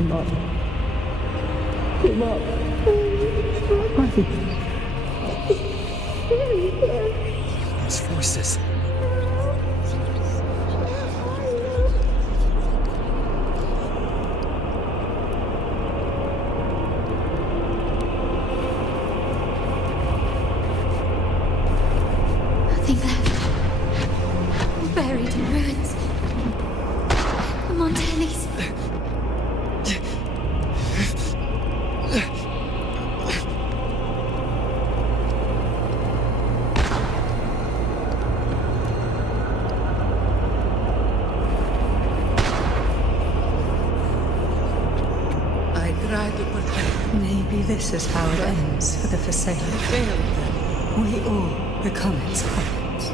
Come on. Come on. Those voices. Nothing left. Buried in ruins. The Montanis. I tried to protect. Maybe this is how it ends for the Forsaken. We all become its puppets.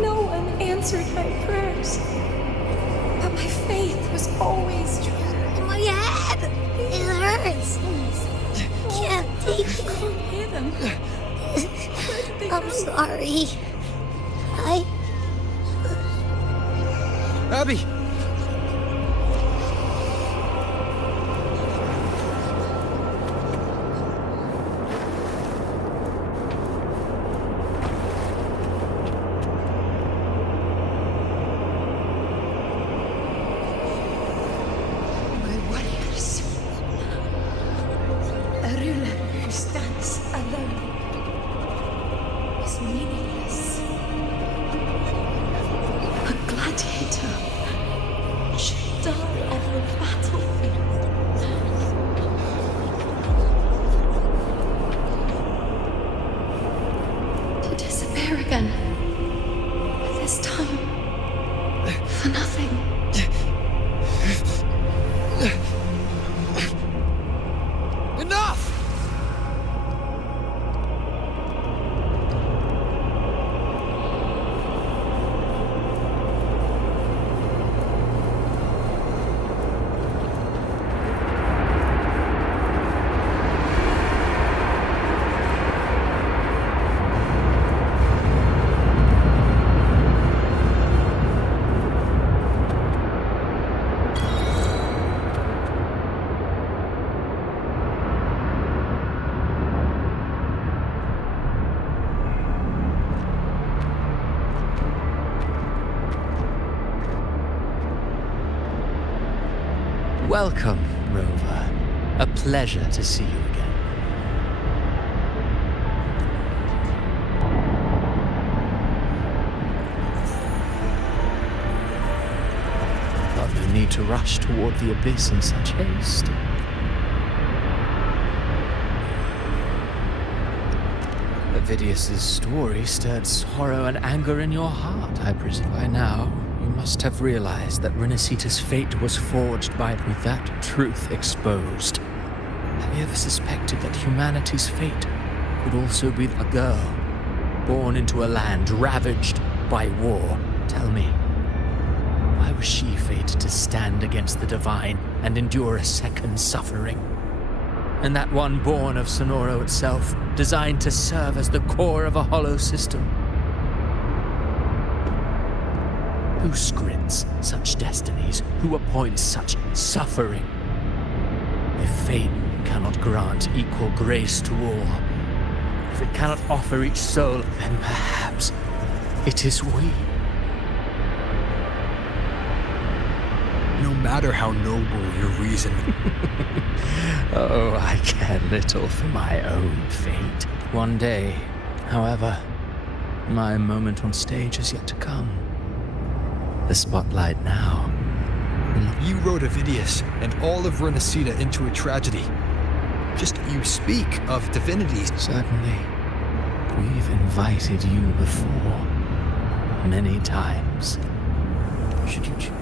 No one answered my prayers. But my faith was always true. My head! It hurts. Can't take it. I couldn't hear them. I'm sorry. Abby! My warriors. A ruler who stands alone is meaningless. A gladiator should die on the battlefield. To disappear again. This time. For nothing. Enough! Welcome, Rover. A pleasure to see you again. But no need to rush toward the abyss in such haste. Ovidius's story stirred sorrow and anger in your heart, I presume. By now, you must have realized that Rinascita's fate was forged with that truth exposed. Have you ever suspected that humanity's fate could also be a girl, born into a land ravaged by war? Tell me, why was she fated to stand against the divine and endure a second suffering? And that one born of Sonoro itself, designed to serve as the core of a hollow system? Who scripts such destinies? Who appoints such suffering? If fate cannot grant equal grace to all, if it cannot offer each soul, then perhaps it is we. No matter how noble your reason. Oh, I care little for my own fate. One day, however, my moment on stage is yet to come. The spotlight now. You wrote Ovidius and all of Rinascita into a tragedy. Just you speak of divinities. Certainly. We've invited you before. Many times. Should you choose?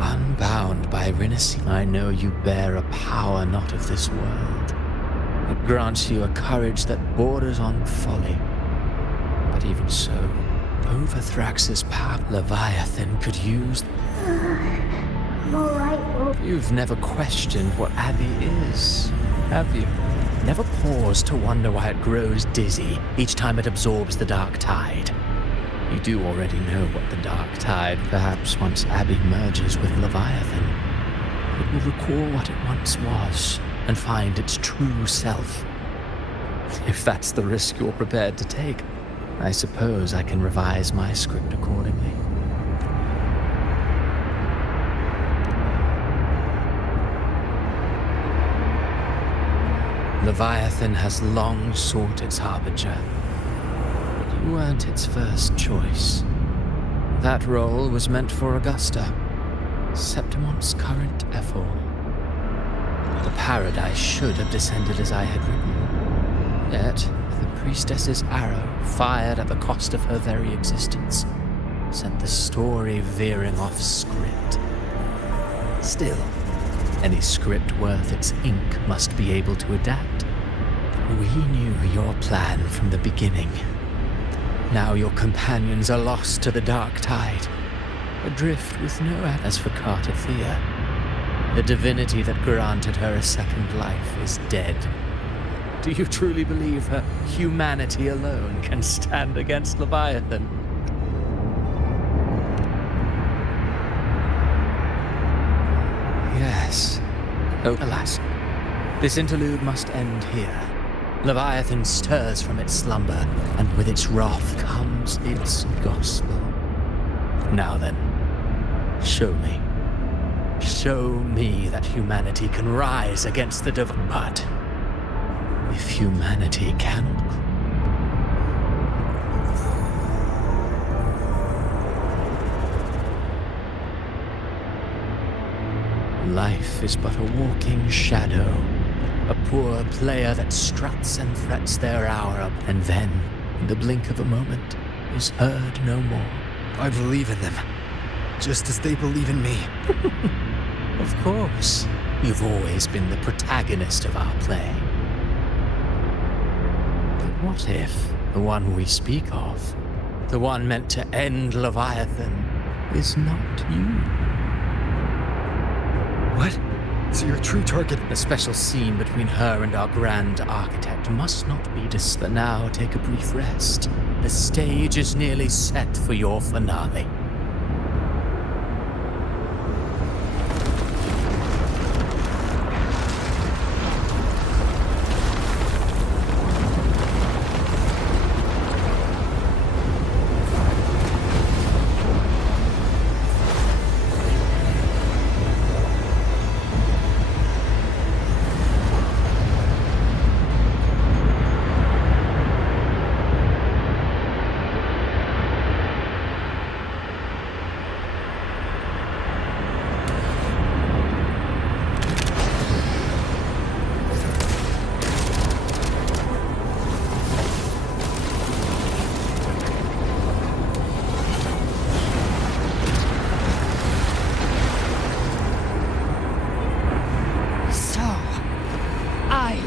Unbound by Rinascita, I know you bear a power not of this world. It grants you a courage that borders on folly. But even so, over Thrax's power, Leviathan could use... I'm alright, Wolf. You've never questioned what Abby is, have you? Never paused to wonder why it grows dizzy each time it absorbs the dark tide. You do already know what the dark tide, perhaps once Abby merges with Leviathan. It will recall what it once was and find its true self. If that's the risk you're prepared to take, I suppose I can revise my script accordingly. Leviathan has long sought its harbinger. But you weren't its first choice. That role was meant for Augusta, Septimon's current Ethel. The paradise should have descended as I had written. Yet, the priestess's arrow, fired at the cost of her very existence, sent the story veering off script. Still, any script worth its ink must be able to adapt. We knew your plan from the beginning. Now your companions are lost to the dark tide, adrift with no answers for Carter Thea. The divinity that granted her a second life is dead. Do you truly believe her humanity alone can stand against Leviathan? Yes. Oh, alas. This interlude must end here. Leviathan stirs from its slumber, and with its wrath comes its gospel. Now then, show me. Show me that humanity can rise against the divine. But if humanity cannot... Life is but a walking shadow, a poor player that struts and frets their hour up, and then, in the blink of a moment, is heard no more. I believe in them, just as they believe in me. Of course, you've always been the protagonist of our play. But what if the one we speak of, the one meant to end Leviathan, is not you? What? So your true target... The special scene between her and our grand architect must not be discussed. But now take a brief rest. The stage is nearly set for your finale.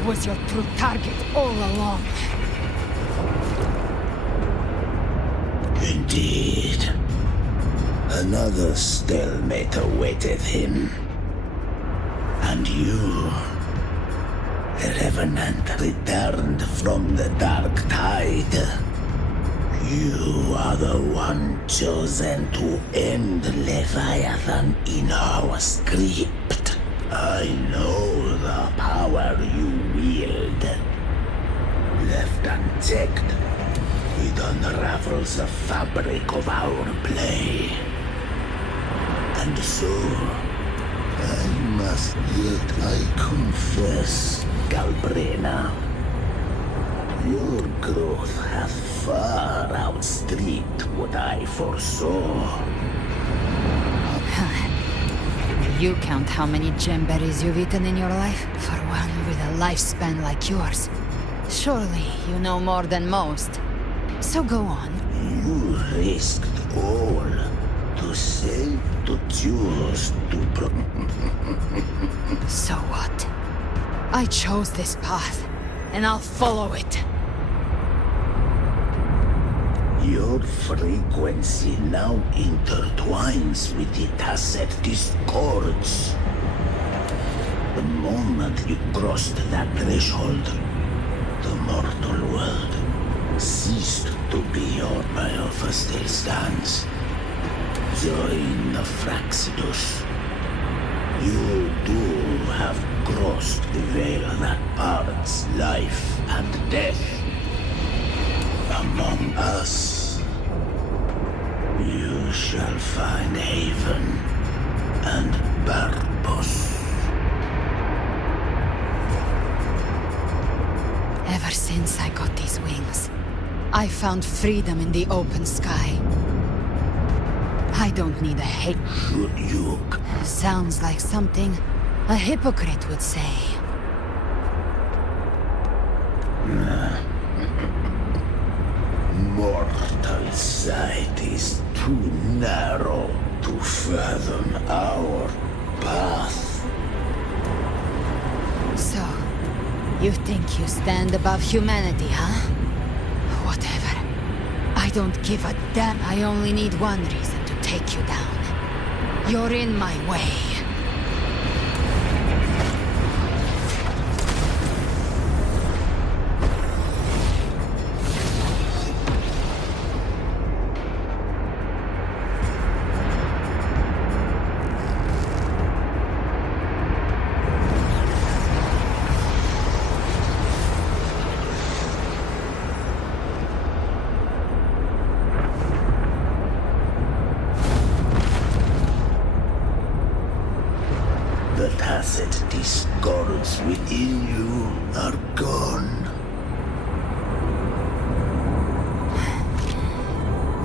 Was your true target all along. Indeed. Another stalemate awaited him. And you, the Revenant returned from the dark tide. You are the one chosen to end Leviathan in our script. I know the power you wield. Left unchecked, it unravels the fabric of our play. And so, I must yet I confess, Galbrena, your growth hath far outstripped what I foresaw. You count how many gemberries you've eaten in your life? For one with a lifespan like yours. Surely you know more than most. So go on. You risked all to save, to choose, to... So what? I chose this path, and I'll follow it. Your frequency now intertwines with the Tacet discords. The moment you crossed that threshold, the mortal world ceased to be your bioffer still stands. Join the Fraxidus. You too have crossed the veil that parts life and death. Among us, you shall find haven and purpose. Ever since I got these wings, I found freedom in the open sky. I don't need a hate. Should you? Sounds like something a hypocrite would say. Mortal sight is too narrow to fathom our path. So, you think you stand above humanity, huh? Whatever. I don't give a damn. I only need one reason to take you down. You're in my way. The tacit discords within you are gone.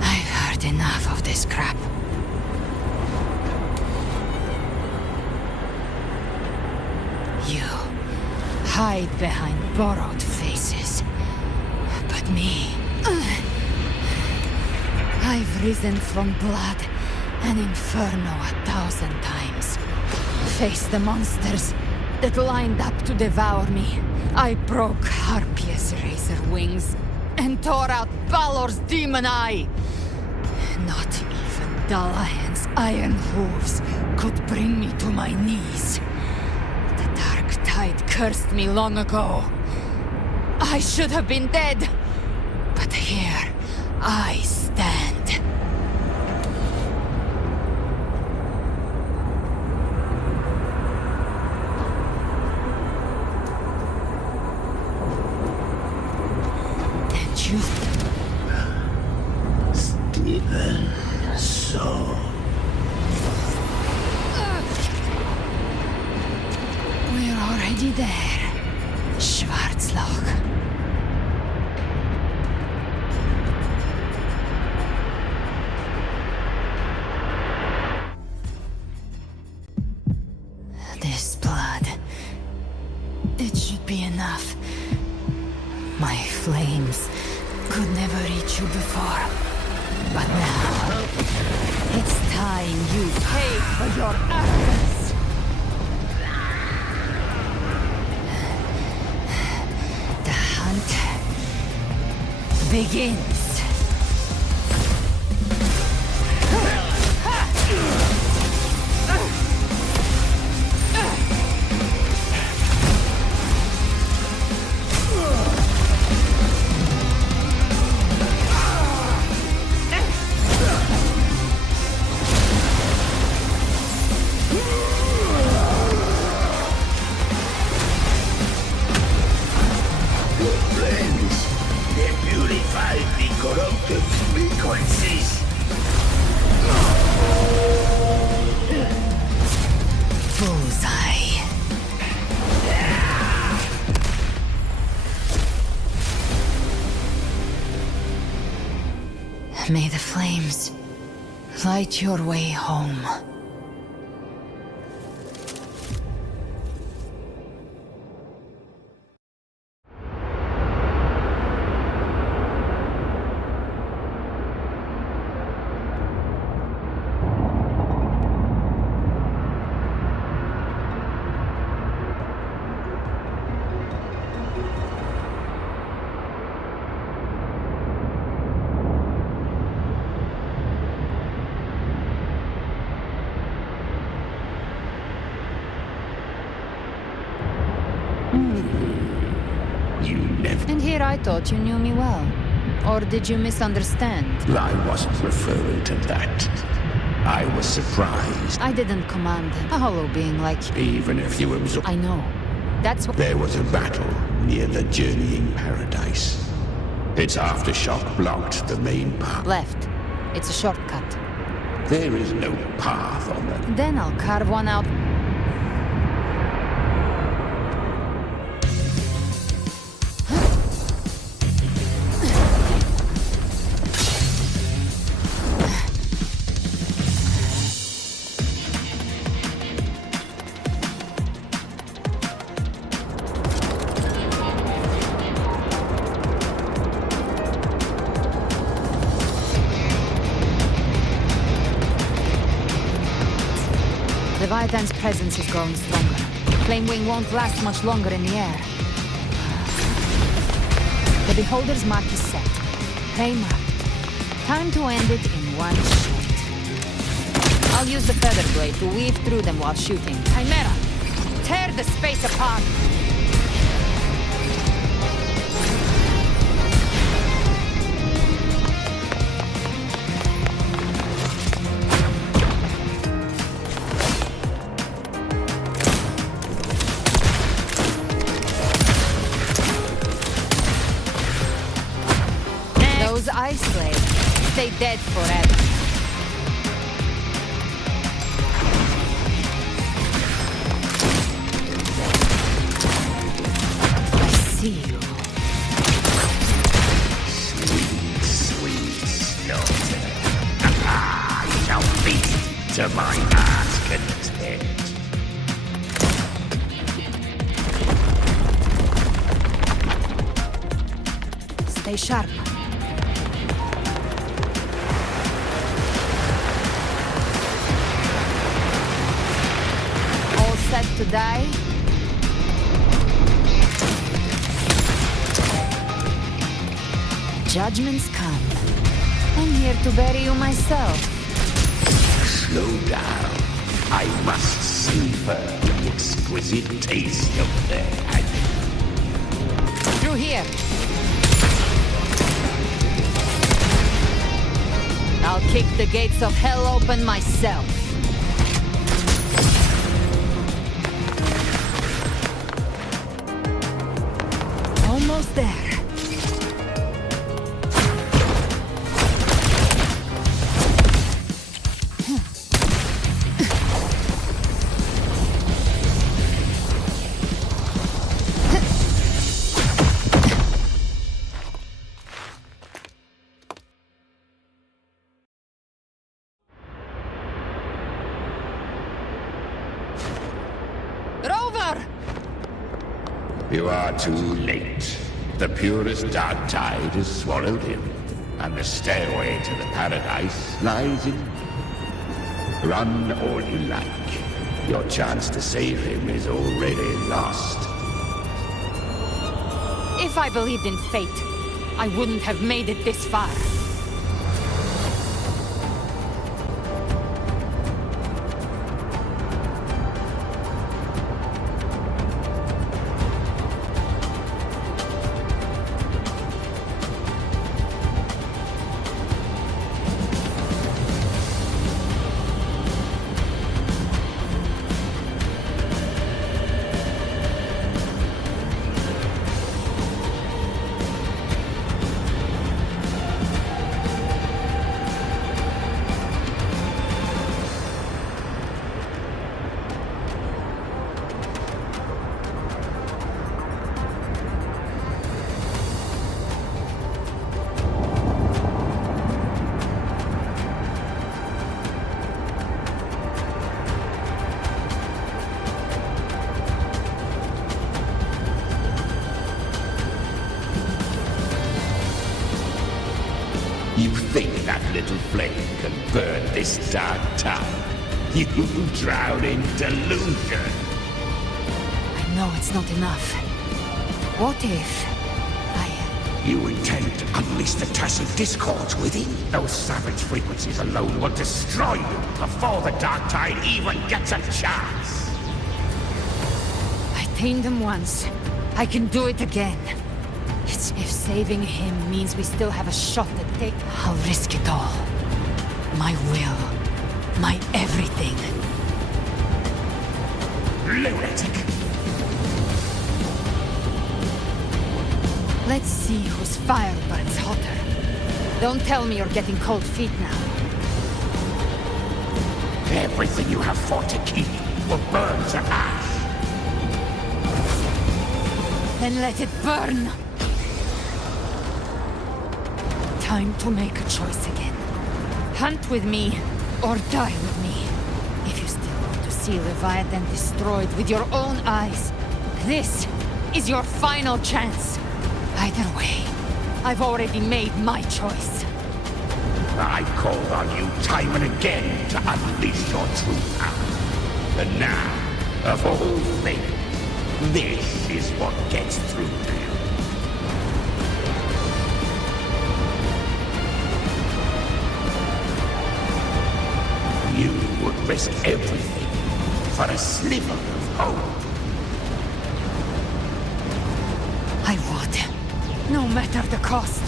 I've heard enough of this crap. You hide behind borrowed faces. But me... I've risen from blood and inferno 1,000 times. Faced the monsters that lined up to devour me. I broke Harpia's razor wings and tore out Balor's demon eye. Not even Dalahan's iron hooves could bring me to my knees. The dark tide cursed me long ago. I should have been dead, but here I stand. Even so. We're already there, Schwarzloch. This blood, it should be enough. My flames could never reach you before. But now, it's time you pay for your actions! The hunt begins! Corrupted frequencies. Bullseye. May the flames light your way home. And here I thought you knew me well. Or did you misunderstand? I wasn't referring to that. I was surprised. I didn't command a hollow being like you. Even if you absorbed. I know. That's what... There was a battle near the Journeying Paradise. Its aftershock blocked the main path. Left. It's a shortcut. There is no path on that. Then I'll carve one out. Leviathan's presence is growing stronger. Flamewing won't last much longer in the air. The Beholder's mark is set. Prey marked. Time to end it in one shot. I'll use the feather blade to weave through them while shooting. Chimera! Tear the space apart! Those ice slaves stay dead forever. I see you. Sweet, sweet slaughter. I shall feast to my heart's content. Stay sharp. All set to die? Judgments come. I'm here to bury you myself. Slow down. I must savor the exquisite taste of that. Through here. I'll kick the gates of hell open myself. Almost there. Rover! You are too late. The purest dark tide has swallowed him, and the stairway to the paradise lies in you. Run all you like. Your chance to save him is already lost. If I believed in fate, I wouldn't have made it this far. You think that little flame can burn this dark town? You drown in delusion. I know it's not enough. What if You intend to unleash the tacit discords within? Those savage frequencies alone will destroy you before the dark tide even gets a chance. I tamed them once. I can do it again. If saving him means we still have a shot at take, I'll risk it all. My will. My everything. Lunatic! Let's see whose fire burns hotter. Don't tell me you're getting cold feet now. Everything you have fought to keep will burn to ash. Then let it burn! Time to make a choice again. Hunt with me, or die with me. If you still want to see Leviathan destroyed with your own eyes, this is your final chance. Either way, I've already made my choice. I called on you time and again to unleash your true power. But now, of all things, this is what gets through to you. You would risk everything for a sliver of hope. I would, no matter the cost.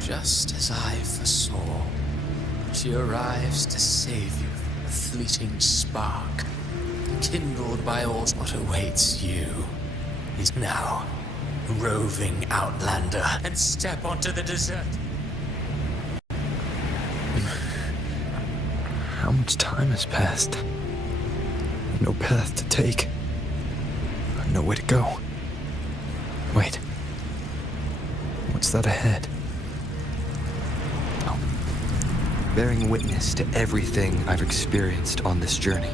Just as I foresaw, she arrives to save you from the fleeting spark, kindled by all what awaits you, is now a roving outlander and step onto the desert. How much time has passed? No path to take. Nowhere to go. Wait. What's that ahead? Oh. Bearing witness to everything I've experienced on this journey.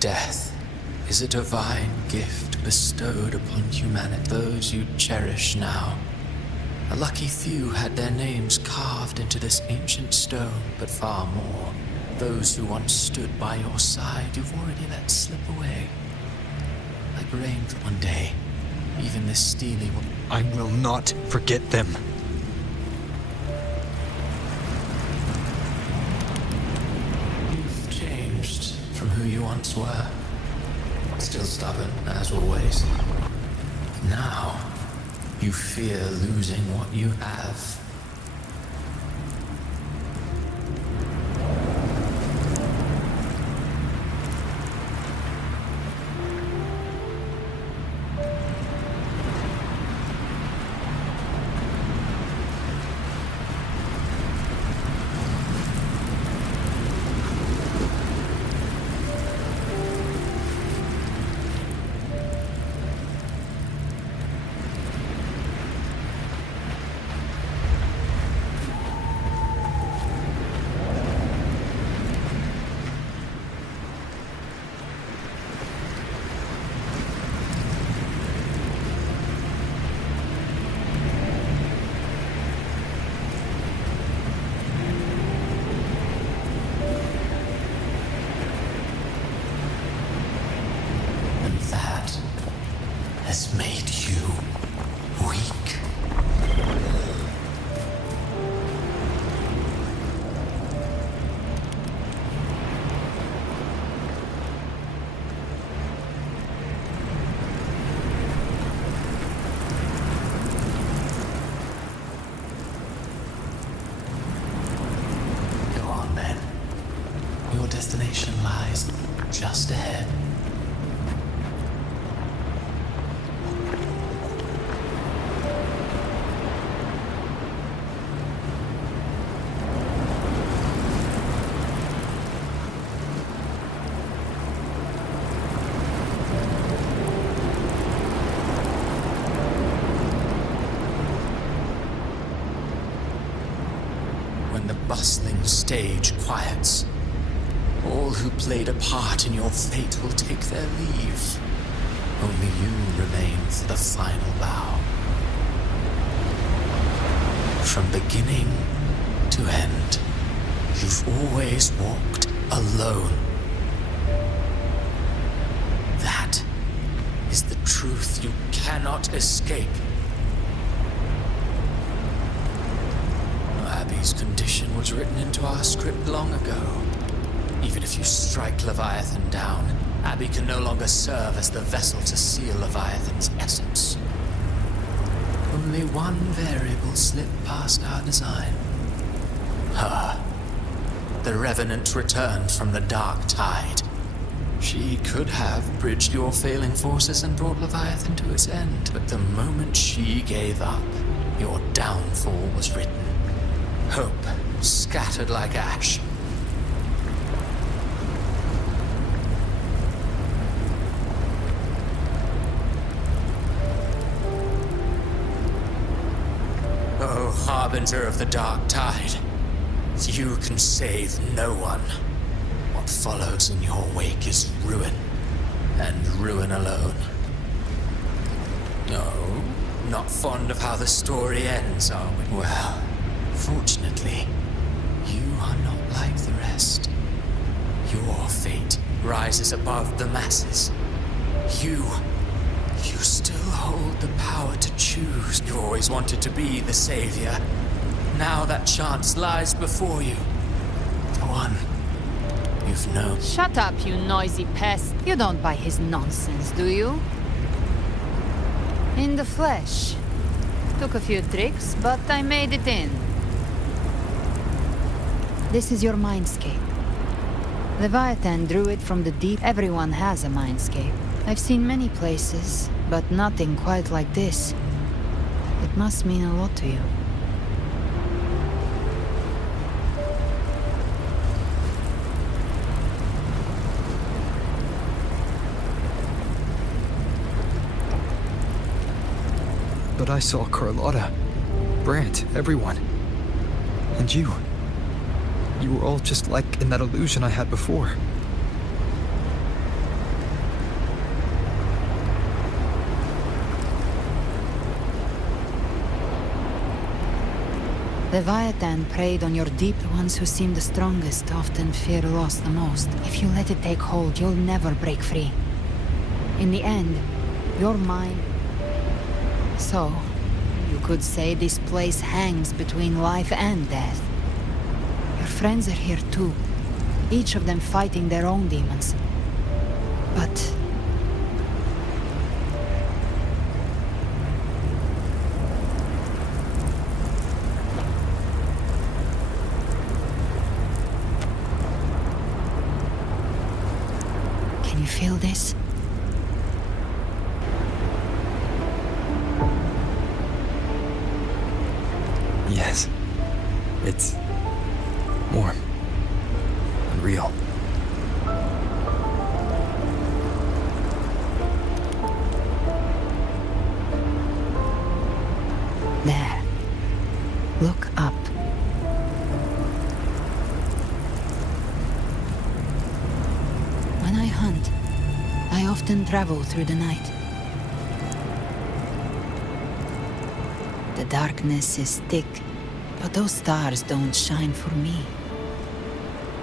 Death is a divine gift bestowed upon humanity. Those you cherish now. A lucky few had their names carved into this ancient stone, but far more, those who once stood by your side, you've already let slip away. Like rain one day, even this steely will... I will not forget them. You've changed from who you once were. Still stubborn, as always. Now, you fear losing what you have. Has made you weak. Go on then. Your destination lies just ahead. stage quiets. All who played a part in your fate will take their leave. Only you remain for the final bow. From beginning to end, you've always walked alone. That is the truth you cannot escape. Abby's condition was written into our script long ago. Even if you strike Leviathan down, Abby can no longer serve as the vessel to seal Leviathan's essence. Only one variable slipped past our design. Her. The Revenant returned from the dark tide. She could have bridged your failing forces and brought Leviathan to its end, but the moment she gave up, your downfall was written. Hope scattered like ash. Oh, harbinger of the dark tide, you can save no one. What follows in your wake is ruin, and ruin alone. No, not fond of how the story ends, are we? Well, fortunately, you are not like the rest. Your fate rises above the masses. You still hold the power to choose. You always wanted to be the savior. Now that chance lies before you. The one you've known. Shut up, you noisy pest. You don't buy his nonsense, do you? In the flesh. Took a few tricks, but I made it in. This is your mindscape. Leviathan drew it from the deep. Everyone has a mindscape. I've seen many places, but nothing quite like this. It must mean a lot to you. But I saw Carlotta, Brant, everyone. And you. You were all just like in that illusion I had before. Leviathan preyed on your deep. The ones who seem the strongest often fear loss the most. If you let it take hold, you'll never break free. In the end, your mind... So, you could say this place hangs between life and death. Your friends are here too, each of them fighting their own demons. But... Can you feel this? Yes. It's warm and real. There. Look up. When I hunt, I often travel through the night. The darkness is thick, but those stars don't shine for me.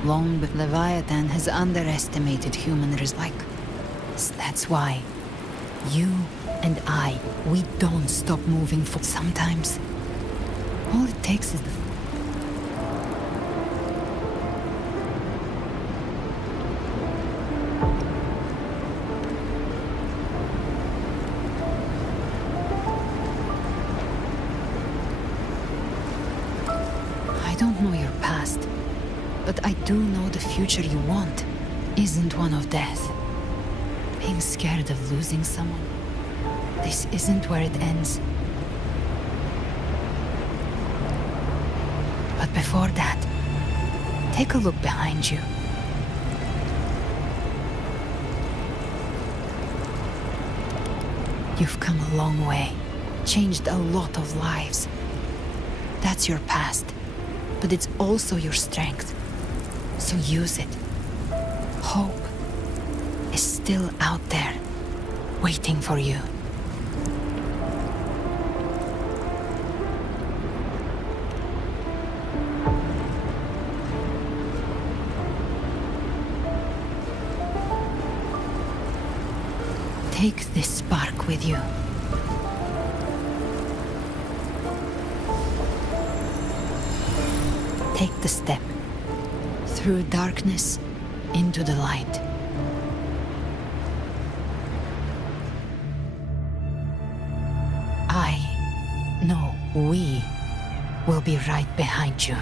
Long but Leviathan has underestimated human like. That's why you and I, we don't stop moving for sometimes. All it takes is the... I don't know your past, but I do know the future you want isn't one of death. Being scared of losing someone. This isn't where it ends. But before that, take a look behind you. You've come a long way, changed a lot of lives. That's your past. but it's also your strength. So use it. Hope is still out there, waiting for you. Take this spark with you. Take the step through darkness into the light. We will be right behind you.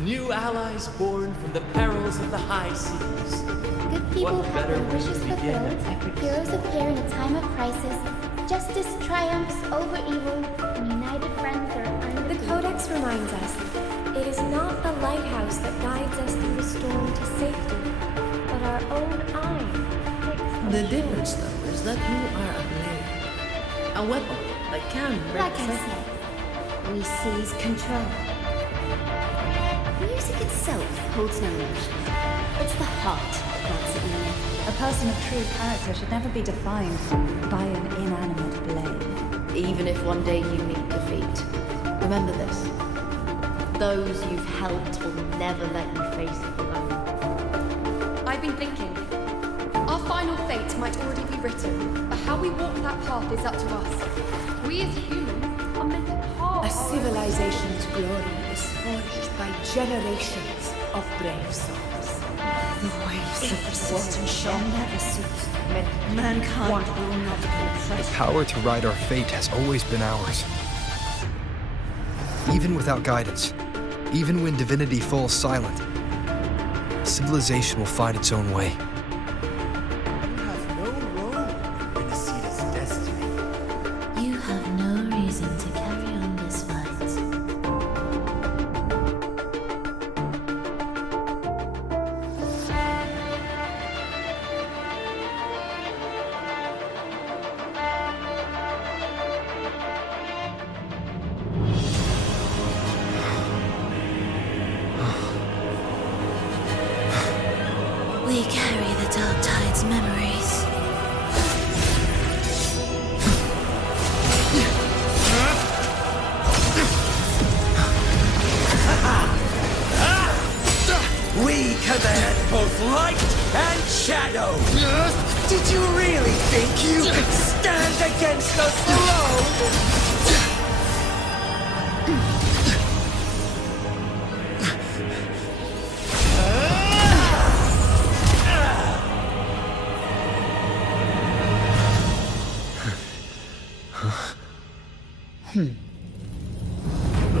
New allies born from the perils of the high seas. Good people What have better their way wishes to begin fulfilled, heroes appear in a time of crisis, justice triumphs over evil, and united friends are undefeated. The Codex reminds us, it is not the lighthouse that guides us through the storm to safety, but our own eyes fixed on The shore. difference, though, is that you are a blade. A weapon that can Like I represent. said, we seize control. Music itself holds no emotion. It's the heart that grants it meaning. A person of true character should never be defined by an inanimate blade. Even if one day you meet defeat, remember this. Those you've helped will never let you face it alone. I've been thinking. Our final fate might already be written, but how we walk that path is up to us. We as humans are meant to carve A our own civilization's glory is forged by generations of brave souls. The waves of resistance shall never cease. Mankind will not be oppressed. The power to write our fate has always been ours. Even without guidance, even when divinity falls silent, civilization will find its own way. You have no role in Rinascita's destiny. You have no reason to carry on this fight. We carry the Dark Tide's memories. We command both light and shadow. Did you really think you could stand against us alone?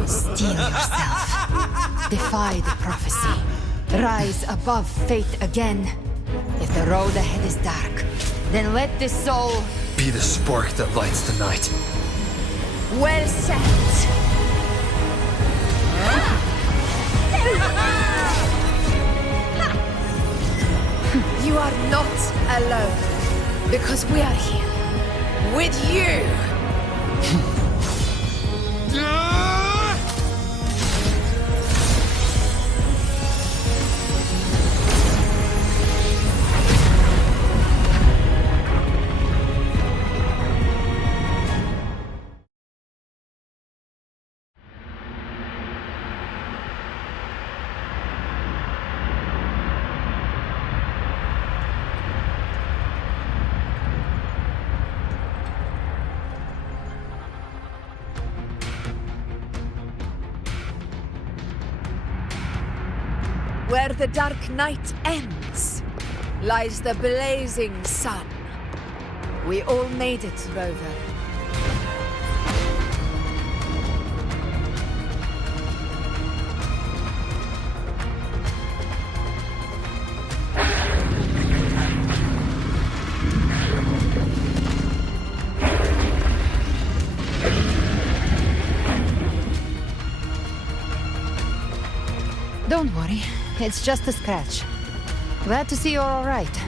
Steel yourself. Defy the prophecy. Rise above fate again. If the road ahead is dark, then let this soul... Be the spark that lights the night. Well said. You are not alone, because we are here with you. Where the dark night ends, lies the blazing sun. We all made it, Rover. Don't worry, it's just a scratch. Glad to see you're all right.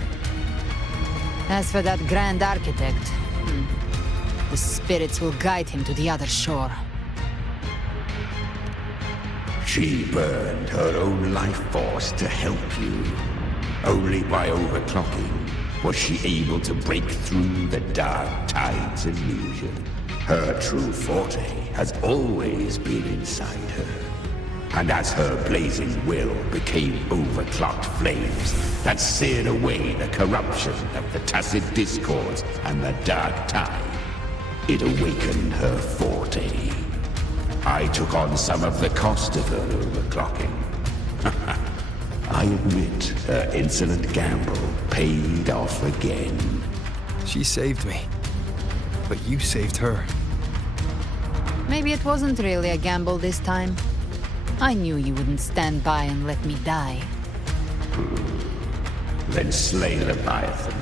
As for that Grand Architect, the spirits will guide him to the other shore. She burned her own life force to help you. Only by overclocking was she able to break through the Dark Tide's illusion. Her true forte has always been inside her. And as her blazing will became overclocked flames that seared away the corruption of the tacit discords and the Dark Tide, it awakened her forte. I took on some of the cost of her overclocking. I admit her insolent gamble paid off again. She saved me. But you saved her. Maybe it wasn't really a gamble this time. I knew you wouldn't stand by and let me die. Then slay Leviathan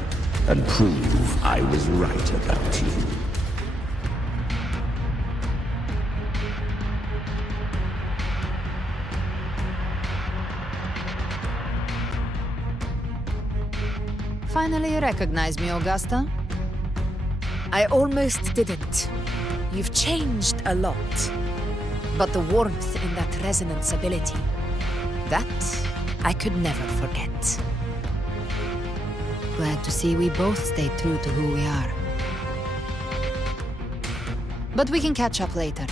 and prove I was right about you. Finally you recognize me, Augusta? I almost didn't. You've changed a lot. But the warmth in that resonance ability, that I could never forget. Glad to see we both stayed true to who we are. But we can catch up later.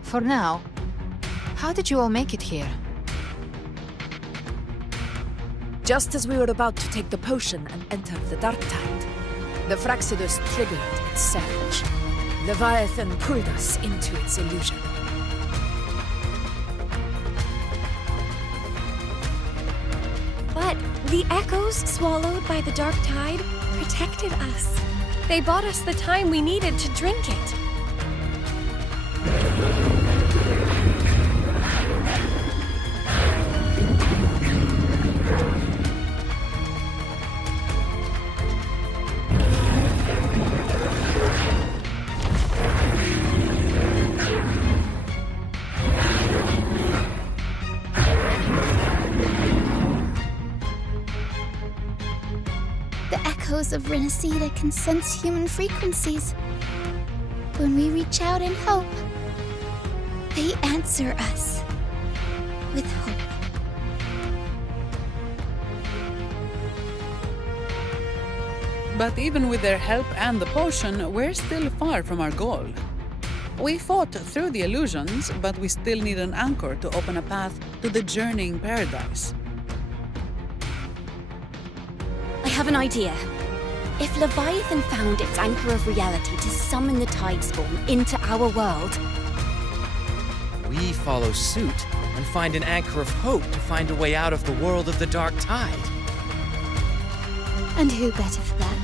For now, how did you all make it here? Just as we were about to take the potion and enter the Dark Tide, the Fraxidus triggered its surge. Leviathan pulled us into its illusion. But the echoes swallowed by the Dark Tide protected us. They bought us the time we needed to drink it. Echoes of Rinascita can sense human frequencies. When we reach out in hope, they answer us with hope. But even with their help and the potion, we're still far from our goal. We fought through the illusions, but we still need an anchor to open a path to the journeying paradise. I have an idea. If Leviathan found its anchor of reality to summon the Tidespawn into our world, we follow suit and find an anchor of hope to find a way out of the world of the Dark Tide. And who better for that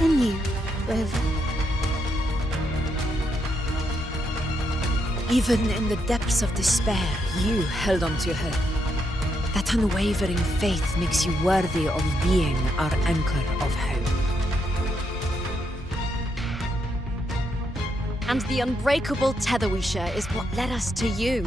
than you, Rover? Even in the depths of despair, you held on to hope. That unwavering faith makes you worthy of being our anchor of hope. and the unbreakable tether we share is what led us to you.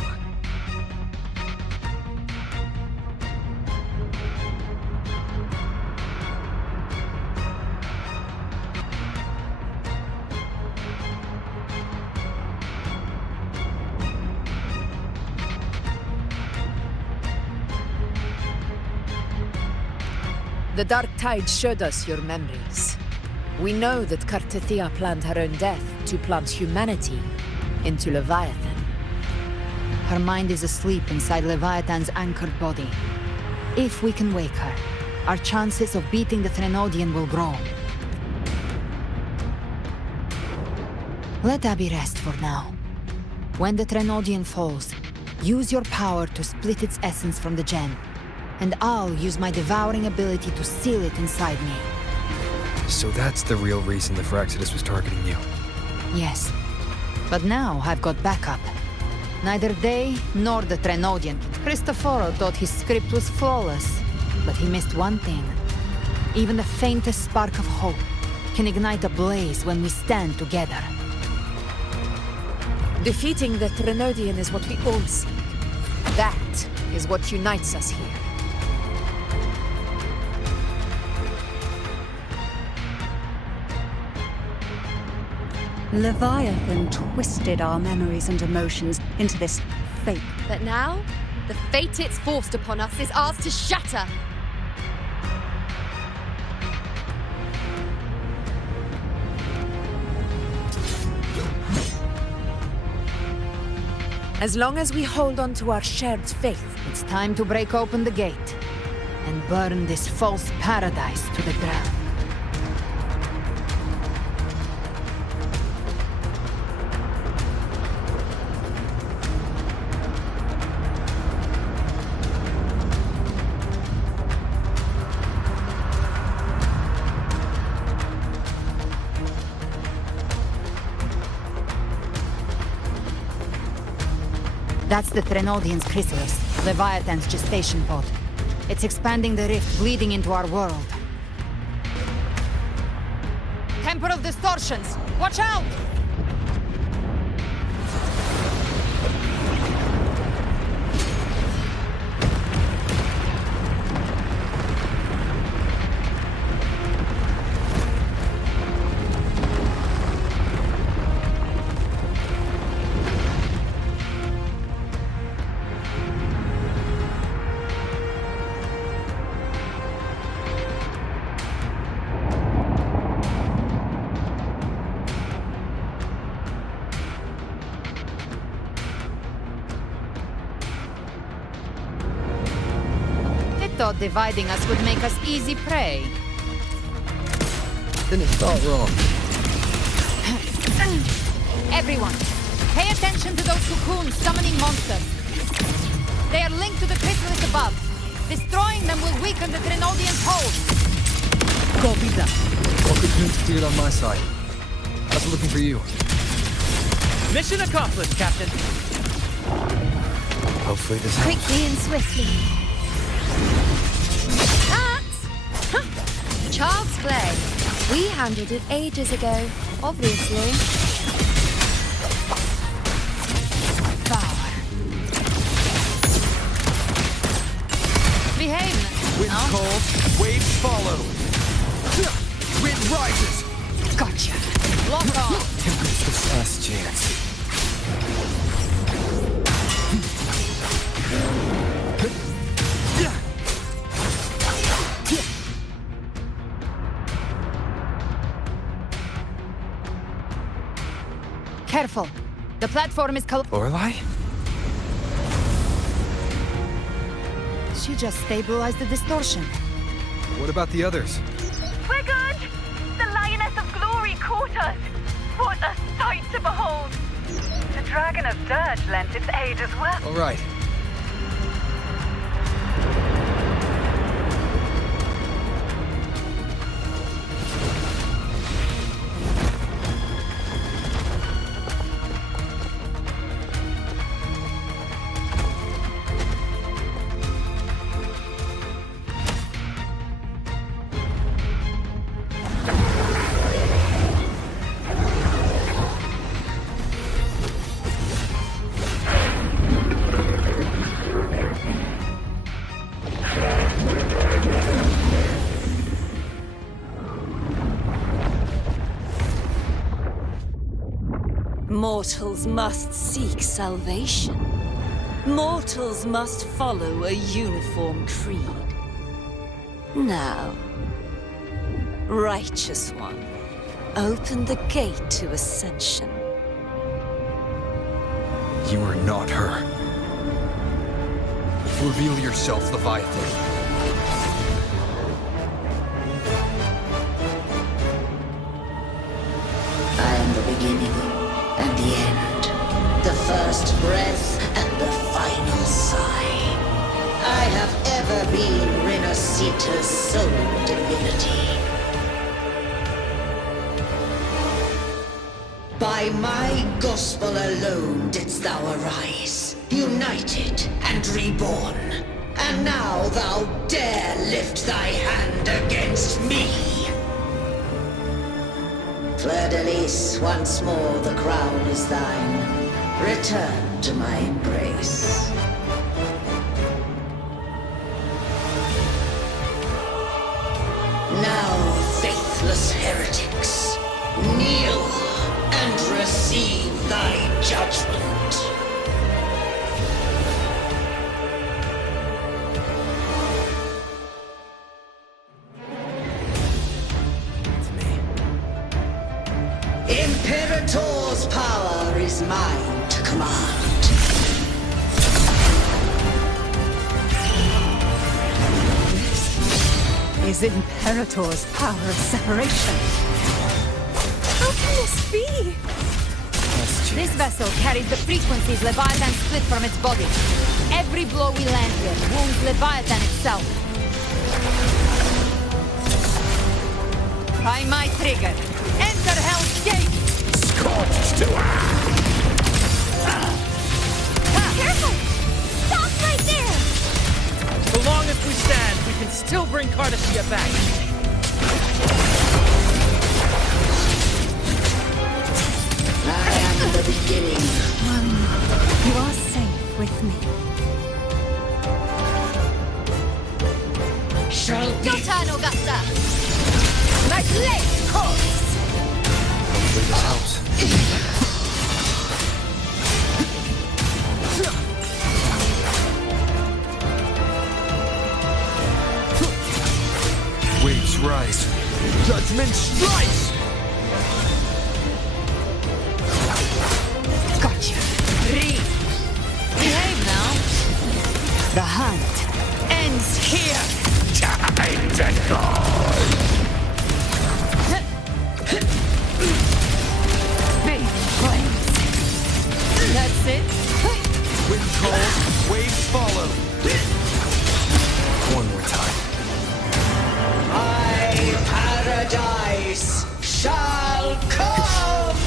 The Dark Tide showed us your memories. We know that Kartithia planned her own death to plant humanity into Leviathan. Her mind is asleep inside Leviathan's anchored body. If we can wake her, our chances of beating the Threnodian will grow. Let Abby rest for now. When the Threnodian falls, use your power to split its essence from the gem. And I'll use my devouring ability to seal it inside me. So that's the real reason the Fraxidus was targeting you. Yes. But now I've got backup. Neither they nor the Threnodian. Cristoforo thought his script was flawless, but he missed one thing. Even the faintest spark of hope can ignite a blaze when we stand together. Defeating the Threnodian is what we all seek. That is what unites us here. Leviathan twisted our memories and emotions into this fake. But now, the fate it's forced upon us is ours to shatter. As long as we hold on to our shared faith, It's time to break open the gate and burn this false paradise to the ground. That's the Threnodian's chrysalis, Leviathan's gestation pod. It's expanding the rift, bleeding into our world. Temper of distortions! Watch out! Thought dividing us would make us easy prey. Then it's all wrong. Everyone, pay attention to those cocoons summoning monsters. They are linked to the chrysalis above. Destroying them will weaken the Threnodian's hold. Copy that. All cocoons cleared on my side. I was looking for you. Mission accomplished, Captain. Hopefully this helps. Quickly and swiftly. Child's play. We handled it ages ago, obviously. Power. Behave. Wind's no? cold, waves follow. Wind rises. Gotcha. Lock off. It's this last chance. Careful. The platform is Lorelei? She just stabilized the distortion. What about the others? We're good! The Lioness of Glory caught us! What a sight to behold! The Dragon of Dirge lent its aid as well. All right. Mortals must seek salvation. Mortals must follow a uniform creed. Now, Righteous One, open the gate to ascension. You are not her. Reveal yourself, Leviathan. I am the beginning and the end, the first breath and the final sigh. I have ever been Rinascita's sole divinity. By my gospel alone didst thou arise, united and reborn. And now thou dare lift thy hand against me! Fleur-de-Lis, once more the crown is thine. Return to my embrace. Now, faithless heretics, kneel and and receive thy judgment. Imperator's power is mine to command. Is Imperator's power of separation? How can this be? This vessel carries the frequencies Leviathan split from its body. Every blow we land here wounds Leviathan itself. By my trigger, enter Hell's Gate! Scorched to Careful! Stop right there! So long as we stand, we can still bring Cardassia back. I am the beginning. You are safe with me. Shall be. Your turn, Augusta! My blade calls! Leave this house. Waves rise. Judgment strikes! Gotcha! Breathe! Behave now! The hunt ends here! time to go. Big flames! That's it? Wind calls, waves follow. One more time. My paradise shall come!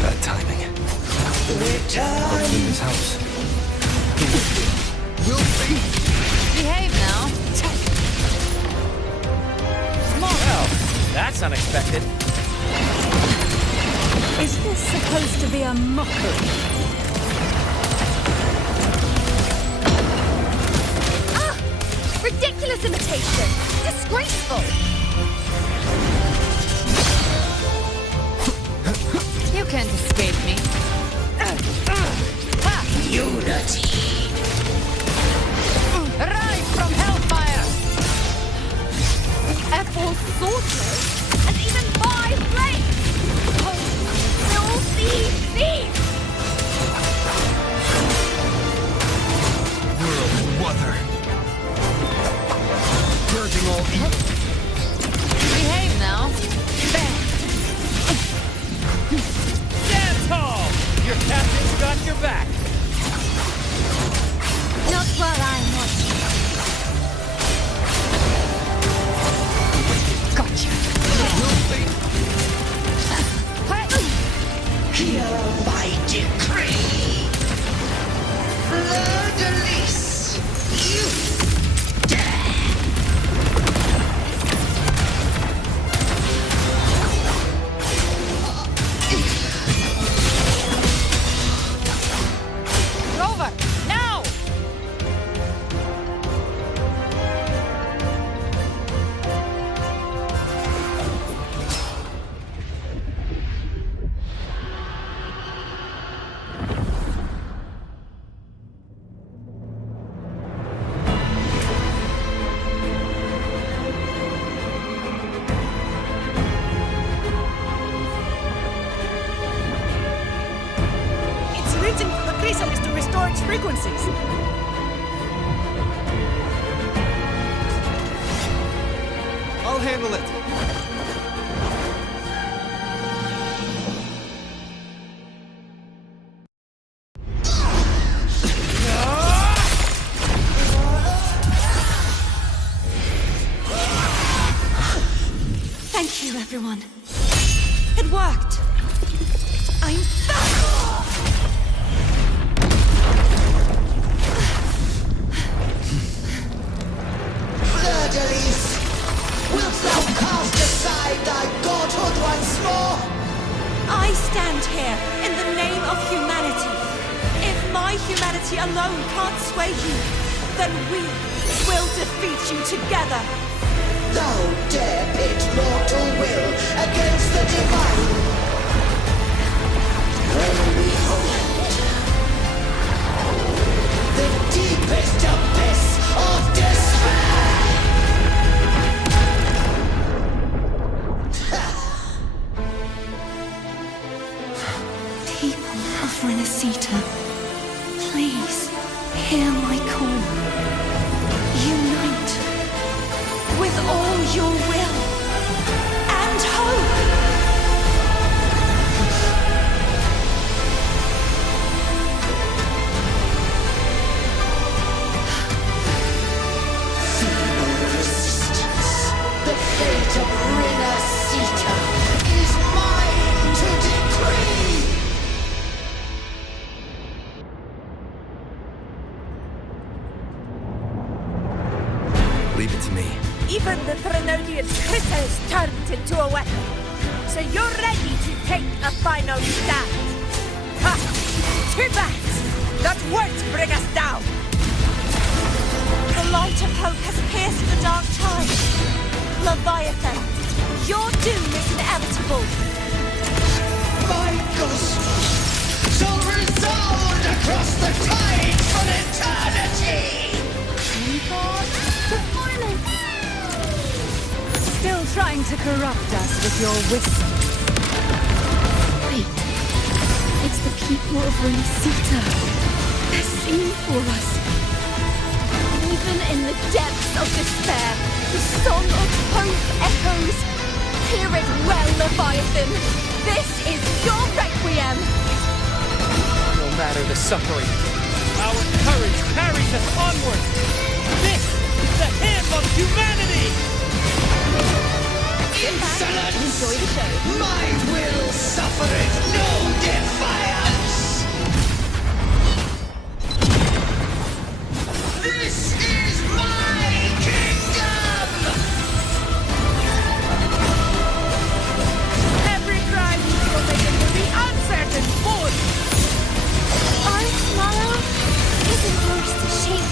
Bad timing. Return! In this house. We'll see. Behave now. Well, that's unexpected. Is this supposed to be a mockery? Ah! Ridiculous imitation! Disgraceful! You can't escape me. Unity! Rise from hellfire! The Apple sorceress, and even my flame! Will see! World mother. Purging all evil. Behave now. Stand tall! Your captain's got your back. Not while I'm watching. Gotcha. Hear my decree! Fleur-de-lis! You dare! Rover, now! It's written for the chrysalis to restore its frequencies. I'll handle it. Thank you, everyone. It worked. I'm back! Fleur-de-lis! Wilt thou cast aside thy godhood once more? I stand here in the name of humanity. If my humanity alone can't sway you, then we will defeat you together. thou dare pit mortal will against the divine? Well, behold, the deepest abyss of despair! People of Rinascita, please hear my call. Unite with all your will and hope. Feeble resistance. The fate of Rinascita is mine to decree! Leave it to me. Even the Threnodian's crystals turned into a weapon. So you're ready to take a final stand. Ha! Too bad! That won't bring us down! The light of hope has pierced the dark tide. Leviathan, your doom is inevitable. My ghost shall resound across the tides for eternity! Still trying to corrupt us with your wisdom. Wait. It's the people of Rinascita. They're singing for us. Even in the depths of despair, the song of hope echoes. Hear it well, Leviathan. This is your requiem. No matter the suffering, our courage carries us onward. This is the hymn of humanity! Insolence! Enjoy the show. My will suffereth no defiance! This is my kingdom! Every crime you committed will be answered in full! Our tomorrow isn't yours to shape.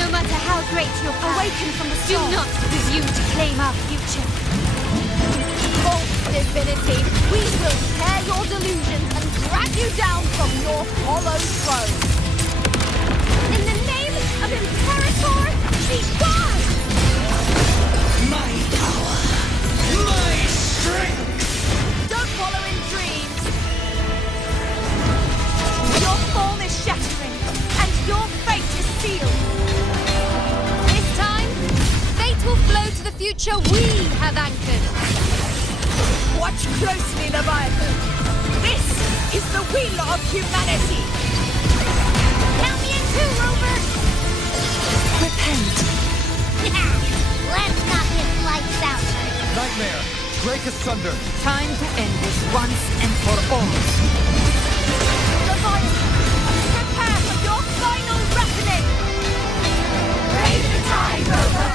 No matter how great your power, Awaken from the do storm. not presume to claim our future. False divinity, we will tear your delusions and drag you down from your hollow throne. In the name of Imperator, be gone! My power! My strength! Don't follow in dreams! Your form is shattering, and your fate is sealed! This time, fate will flow to the future we have anchored. Watch closely, Leviathan! This is the will of humanity! Count me in too, Rover! Repent. Let's not get lights out. Nightmare, break asunder. Time to end this once and for all. Leviathan, prepare for your final reckoning! Raise the tide, Rover!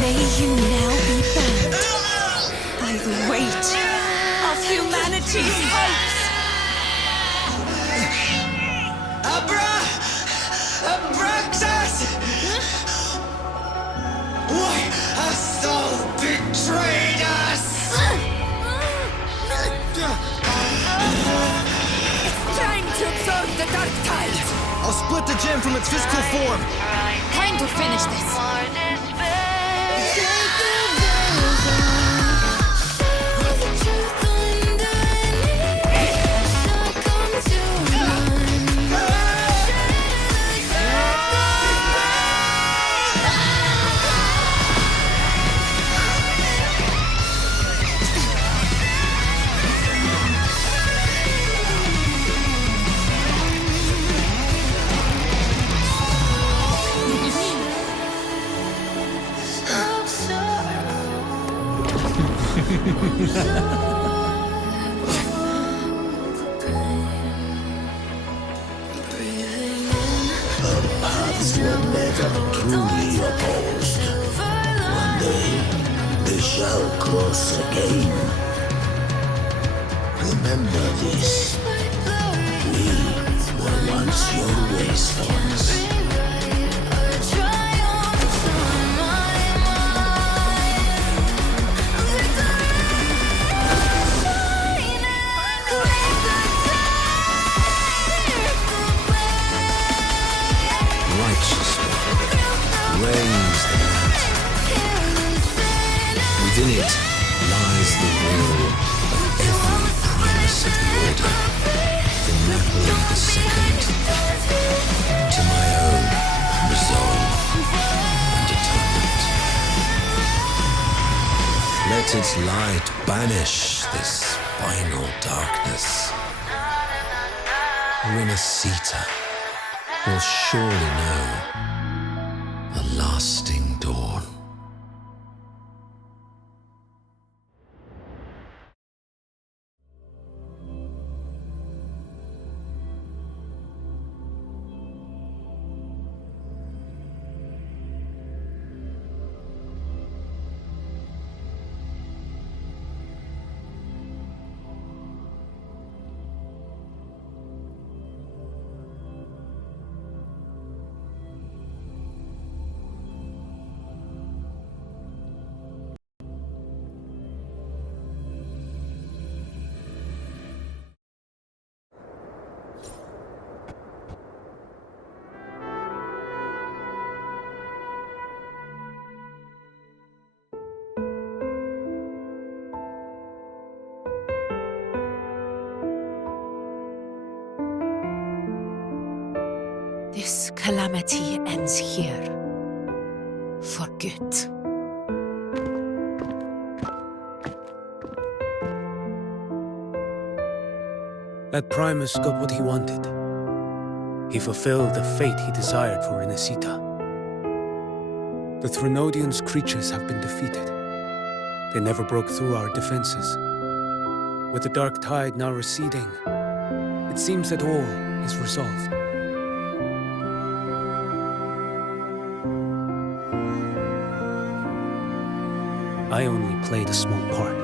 May you now be bound by the weight of humanity's hopes. Abraxas! Why hast thou betrayed us? It's time to absorb the dark tide! I'll split the gem from its physical form. Time to finish this. Our paths were never truly opposed. One day, they shall cross again. Remember this. We were once your wastelands. Righteous one reigns the land. Within it lies the will of every primus of the Order, from Napoli II to my own resolve and atonement. Let its light banish this final darkness. Rinascita will surely know a lasting dawn. This calamity ends here. For good. That Primus got what he wanted. He fulfilled the fate he desired for Rinascita. The Threnodians' creatures have been defeated. They never broke through our defenses. With the dark tide now receding, it seems that all is resolved. I only played a small part.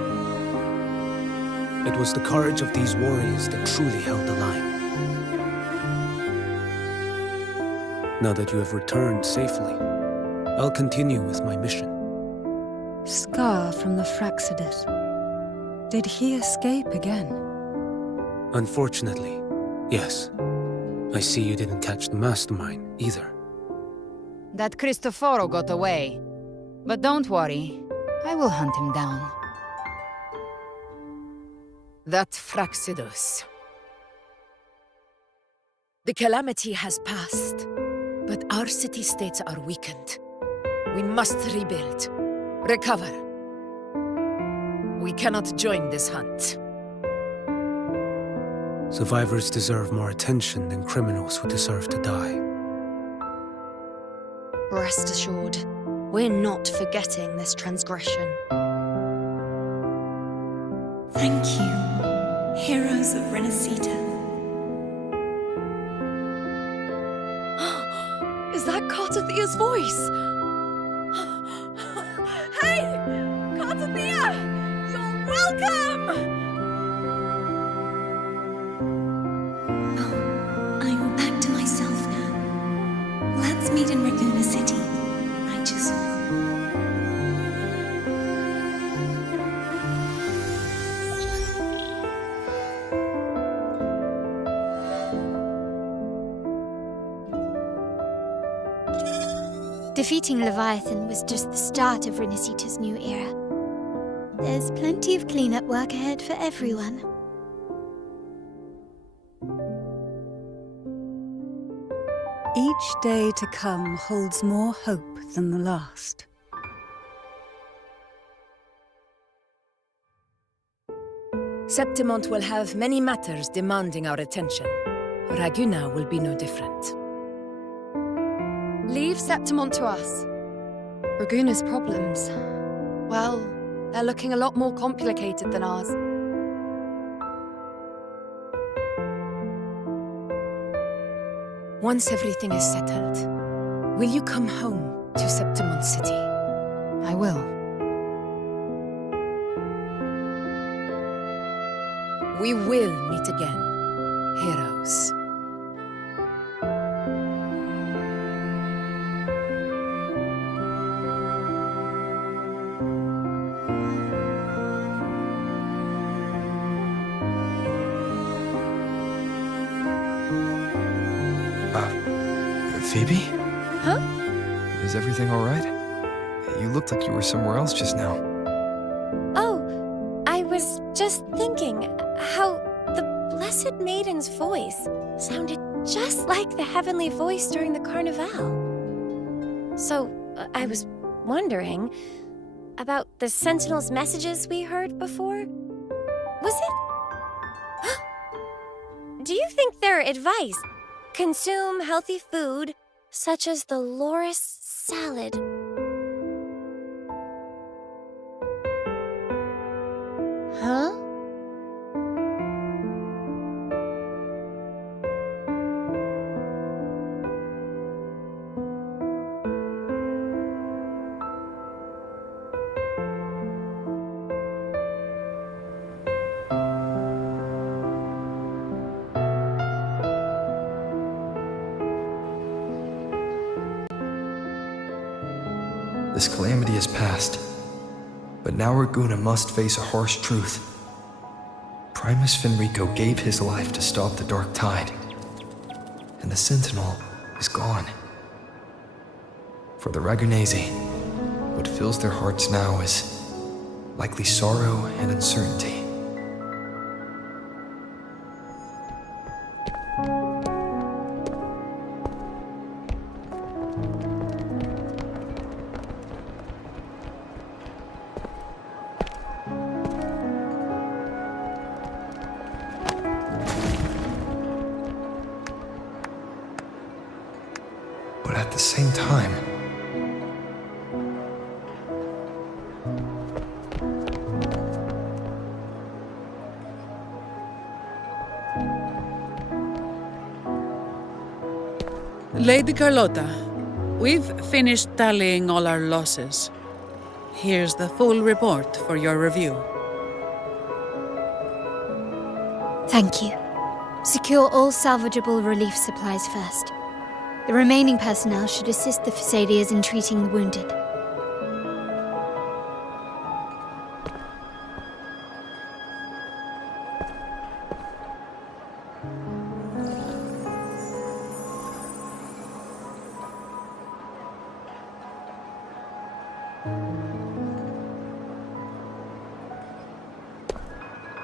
It was the courage of these warriors that truly held the line. Now that you have returned safely, I'll continue with my mission. Scar from the Fraxidus. Did he escape again? Unfortunately, yes. I see you didn't catch the mastermind either. That Cristoforo got away. But don't worry, I will hunt him down. That Fraxidus. The calamity has passed, but our city-states are weakened. We must rebuild, recover. We cannot join this hunt. Survivors deserve more attention than criminals who deserve to die. Rest assured, we're not forgetting this transgression. Thank you, heroes of Rinascita. Is that Cartathia's voice? Hey! Cartathia! You're welcome! I'm back to myself now. Let's meet in Raccoon City, righteous one. Defeating Leviathan was just the start of Rinascita's new era. There's plenty of cleanup work ahead for everyone. Each day to come holds more hope than the last. Septimont will have many matters demanding our attention. Raguna will be no different. Leave Septimont to us. Raguna's problems, well, they're looking a lot more complicated than ours. Once everything is settled, will you come home to Septimont City? I will. We will meet again, heroes. Phoebe? Huh? Is everything all right? You looked like you were somewhere else just now. Oh, I was just thinking how the Blessed Maiden's voice sounded just like the heavenly voice during the Carnival. So, I was wondering about the Sentinel's messages we heard before. Was it? Do you think their advice? Consume healthy food, such as the loris salad. Huh? This calamity is past, but now Raguna must face a harsh truth. Primus Fenrico gave his life to stop the Dark Tide, and the Sentinel is gone. For the Ragunesi, what fills their hearts now is likely sorrow and uncertainty. But at the same time, Lady Carlotta, we've finished tallying all our losses. Here's the full report for your review. Thank you. Secure all salvageable relief supplies first. The remaining personnel should assist the Phasaelians in treating the wounded.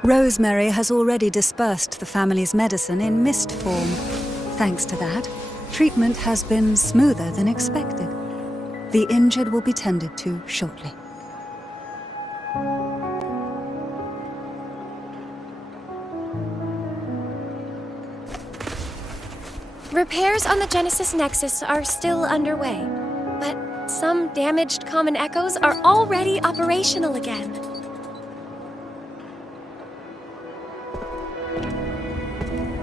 Rosemary has already dispersed the family's medicine in mist form. Thanks to that, treatment has been smoother than expected. The injured will be tended to shortly. Repairs on the Genesis Nexus are still underway, but some damaged common echoes are already operational again.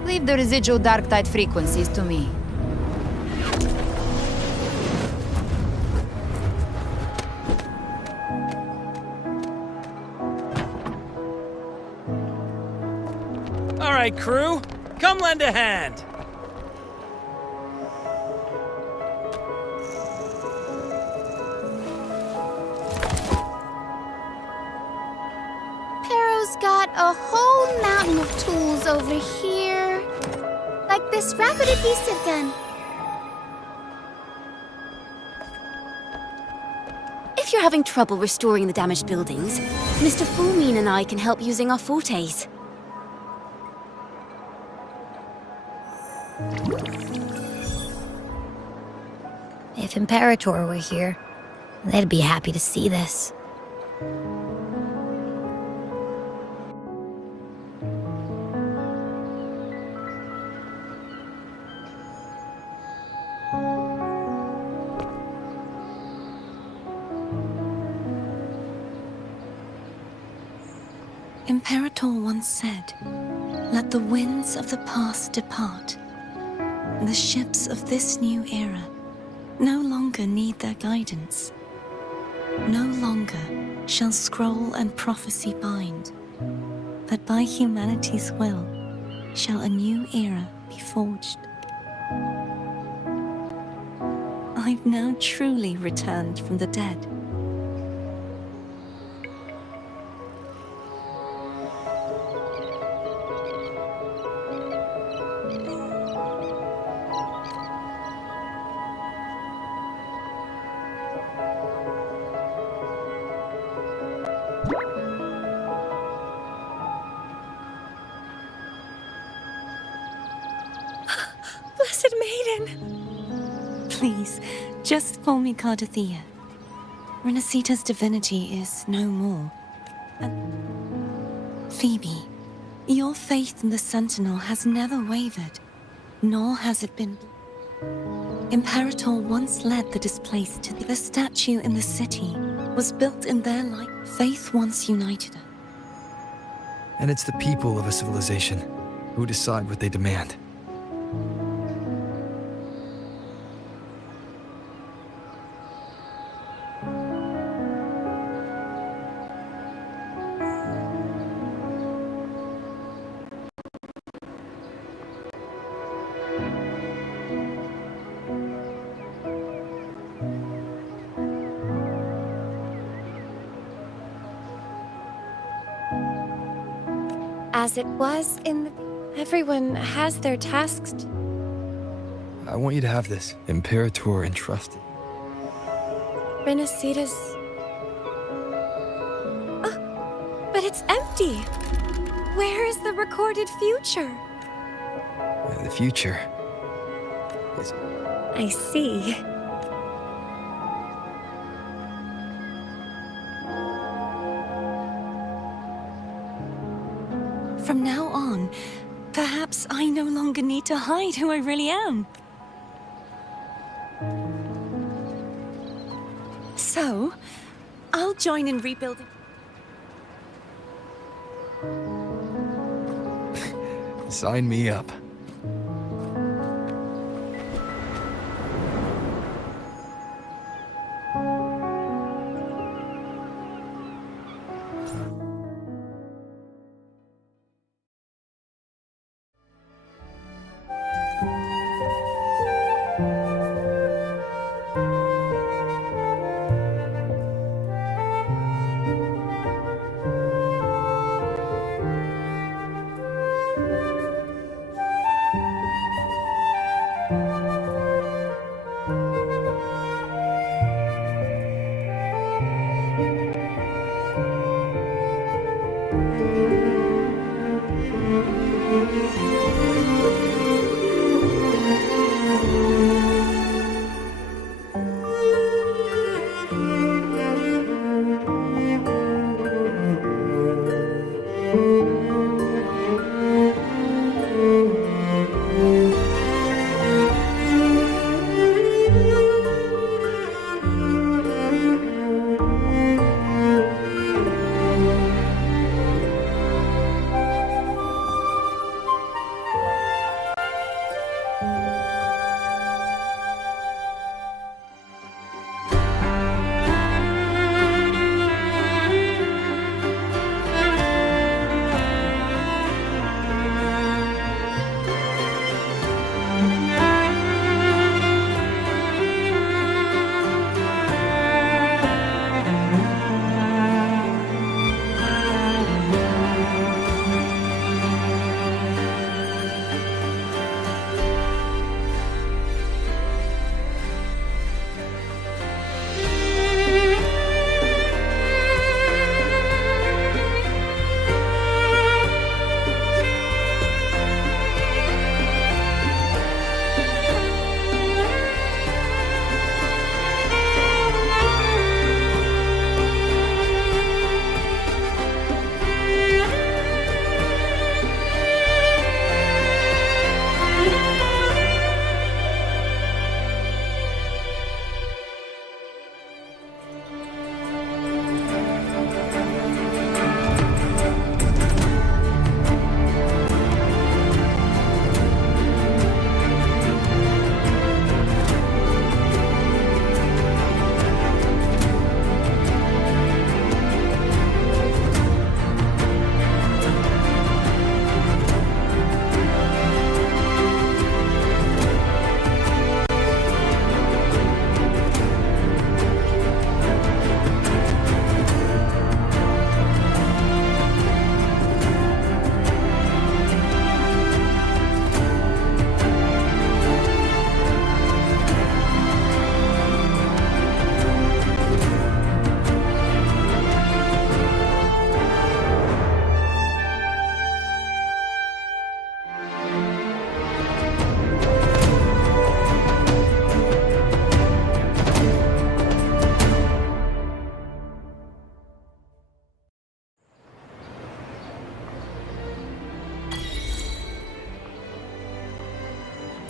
Leave the residual dark tide frequencies to me. All right, crew, come lend a hand. Pero's got a whole mountain of tools over here. Like this rapid adhesive gun. If you're having trouble restoring the damaged buildings, Mr. Fulmine and I can help using our fortes. If Imperator were here, they'd be happy to see this. Imperator once said, "Let the winds of the past depart. The ships of this new era no longer need their guidance. No longer shall scroll and prophecy bind, but by humanity's will shall a new era be forged." I've now truly returned from the dead. Blessed Maiden! Please, just call me Cardathea. Rinascita's divinity is no more. And Phoebe, your faith in the Sentinel has never wavered, nor has it been. Imperator once led the displaced to the statue in the city was built in their light. Faith once united us. And it's the people of a civilization who decide what they demand. As it was in the... Everyone has their tasks. I want you to have this. Imperator entrusted. Rinascita's... Oh, but it's empty. Where is the recorded future? The future is... I see. From now on, perhaps I no longer need to hide who I really am. So, I'll join in rebuilding. Sign me up.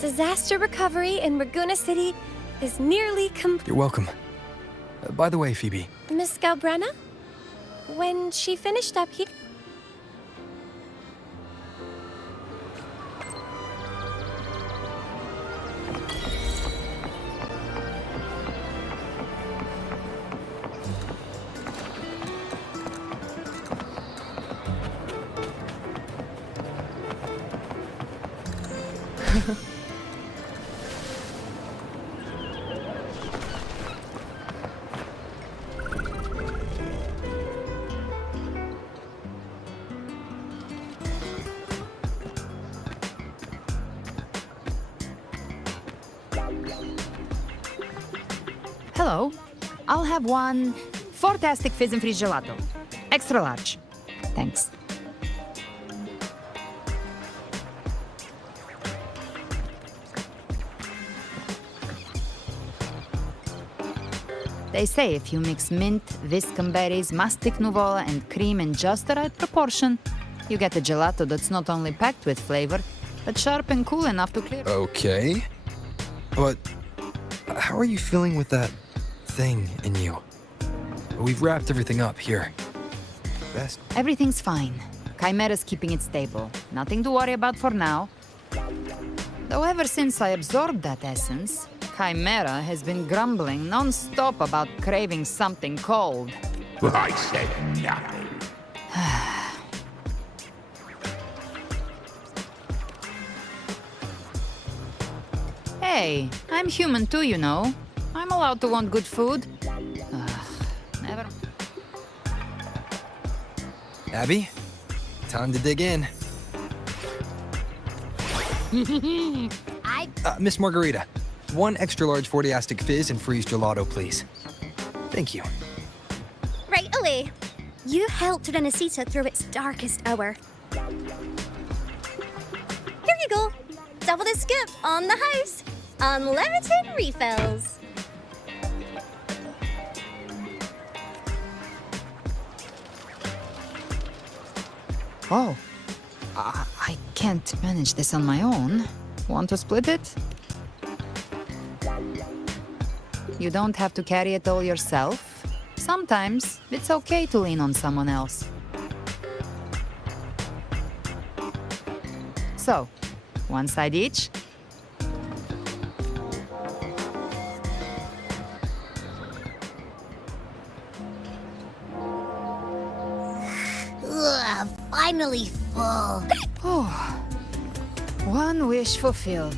Disaster recovery in Raguna City is nearly complete. You're welcome. By the way, Phoebe, Miss Galbrenna? When she finished up here... Hello. I'll have one fantastic fizz and freeze gelato. Extra large. Thanks. They say if you mix mint, viscum berries, mastic nuvola, and cream in just the right proportion, you get a gelato that's not only packed with flavor, but sharp and cool enough to clear. okay. But how are you feeling with that thing in you? We've wrapped everything up here. Best. Everything's fine. Chimera's keeping it stable. Nothing to worry about for now. Though ever since I absorbed that essence, Chimera has been grumbling non-stop about craving something cold. I said nothing. Hey, I'm human too, you know. I'm allowed to want good food. Never. Abby, time to dig in. Miss Margarita, one extra large 40-astic fizz and freeze gelato, please. Thank you. Right away. You helped Rinascita through its darkest hour. Here you go. Double the scoop on the house. Unlimited refills. Oh, I can't manage this on my own. Want to split it? You don't have to carry it all yourself. Sometimes it's okay to lean on someone else. So, one side each. Ugh, finally full. Oh, one wish fulfilled.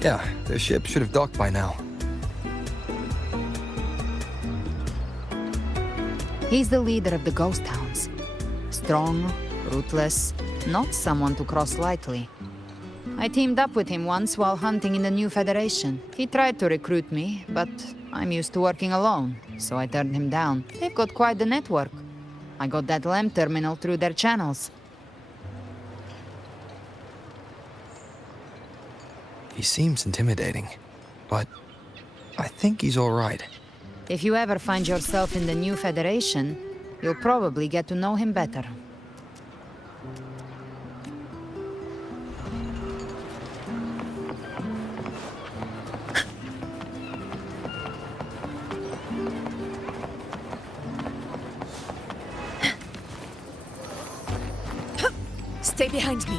Yeah, the ship should have docked by now. He's the leader of the ghost hounds. Strong, ruthless, not someone to cross lightly. I teamed up with him once while hunting in the new Federation. He tried to recruit me, but I'm used to working alone, so I turned him down. They've got quite the network. I got that LEM terminal through their channels. He seems intimidating, but I think he's all right. If you ever find yourself in the new Federation, you'll probably get to know him better. Stay behind me.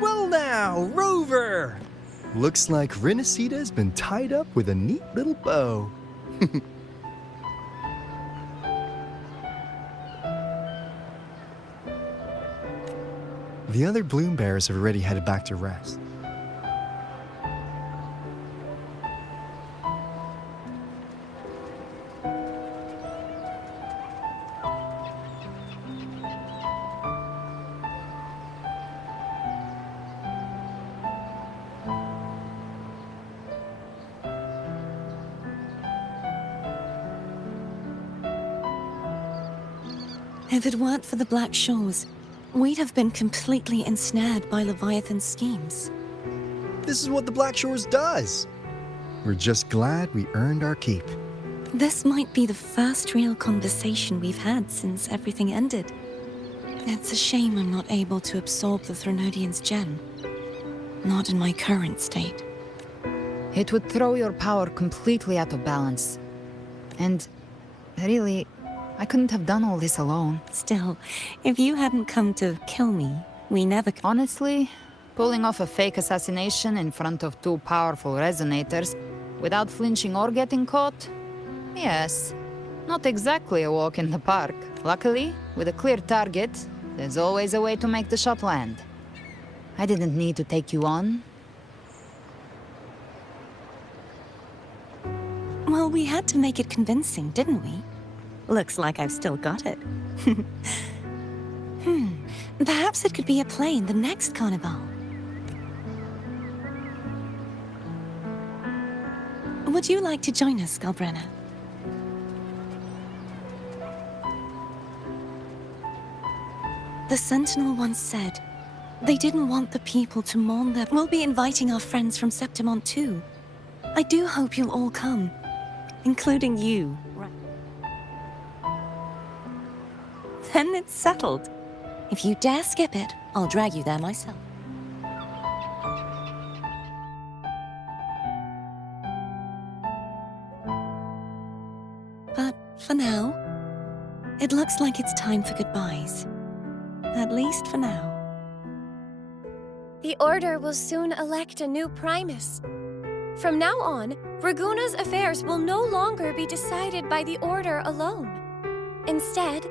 Well now, Rover! Looks like Rinascita's been tied up with a neat little bow. The other bloom bearers have already headed back to rest. If it weren't for the Black Shores, we'd have been completely ensnared by Leviathan's schemes. This is what the Black Shores does. We're just glad we earned our keep. This might be the first real conversation we've had since everything ended. It's a shame I'm not able to absorb the Threnodian's gem. Not in my current state. It would throw your power completely out of balance. And really, I couldn't have done all this alone. Still, if you hadn't come to kill me, we never... Honestly, pulling off a fake assassination in front of two powerful resonators without flinching or getting caught? Yes. Not exactly a walk in the park. Luckily, with a clear target, there's always a way to make the shot land. I didn't need to take you on. Well, we had to make it convincing, didn't we? Looks like I've still got it. Perhaps it could be a play in the next carnival. Would you like to join us, Galbrenna? The Sentinel once said, they didn't want the people to mourn their... We'll be inviting our friends from Septimont too. I do hope you'll all come, including you. Then it's settled. If you dare skip it, I'll drag you there myself. But for now, it looks like it's time for goodbyes. At least for now. The Order will soon elect a new Primus. From now on, Raguna's affairs will no longer be decided by the Order alone. Instead,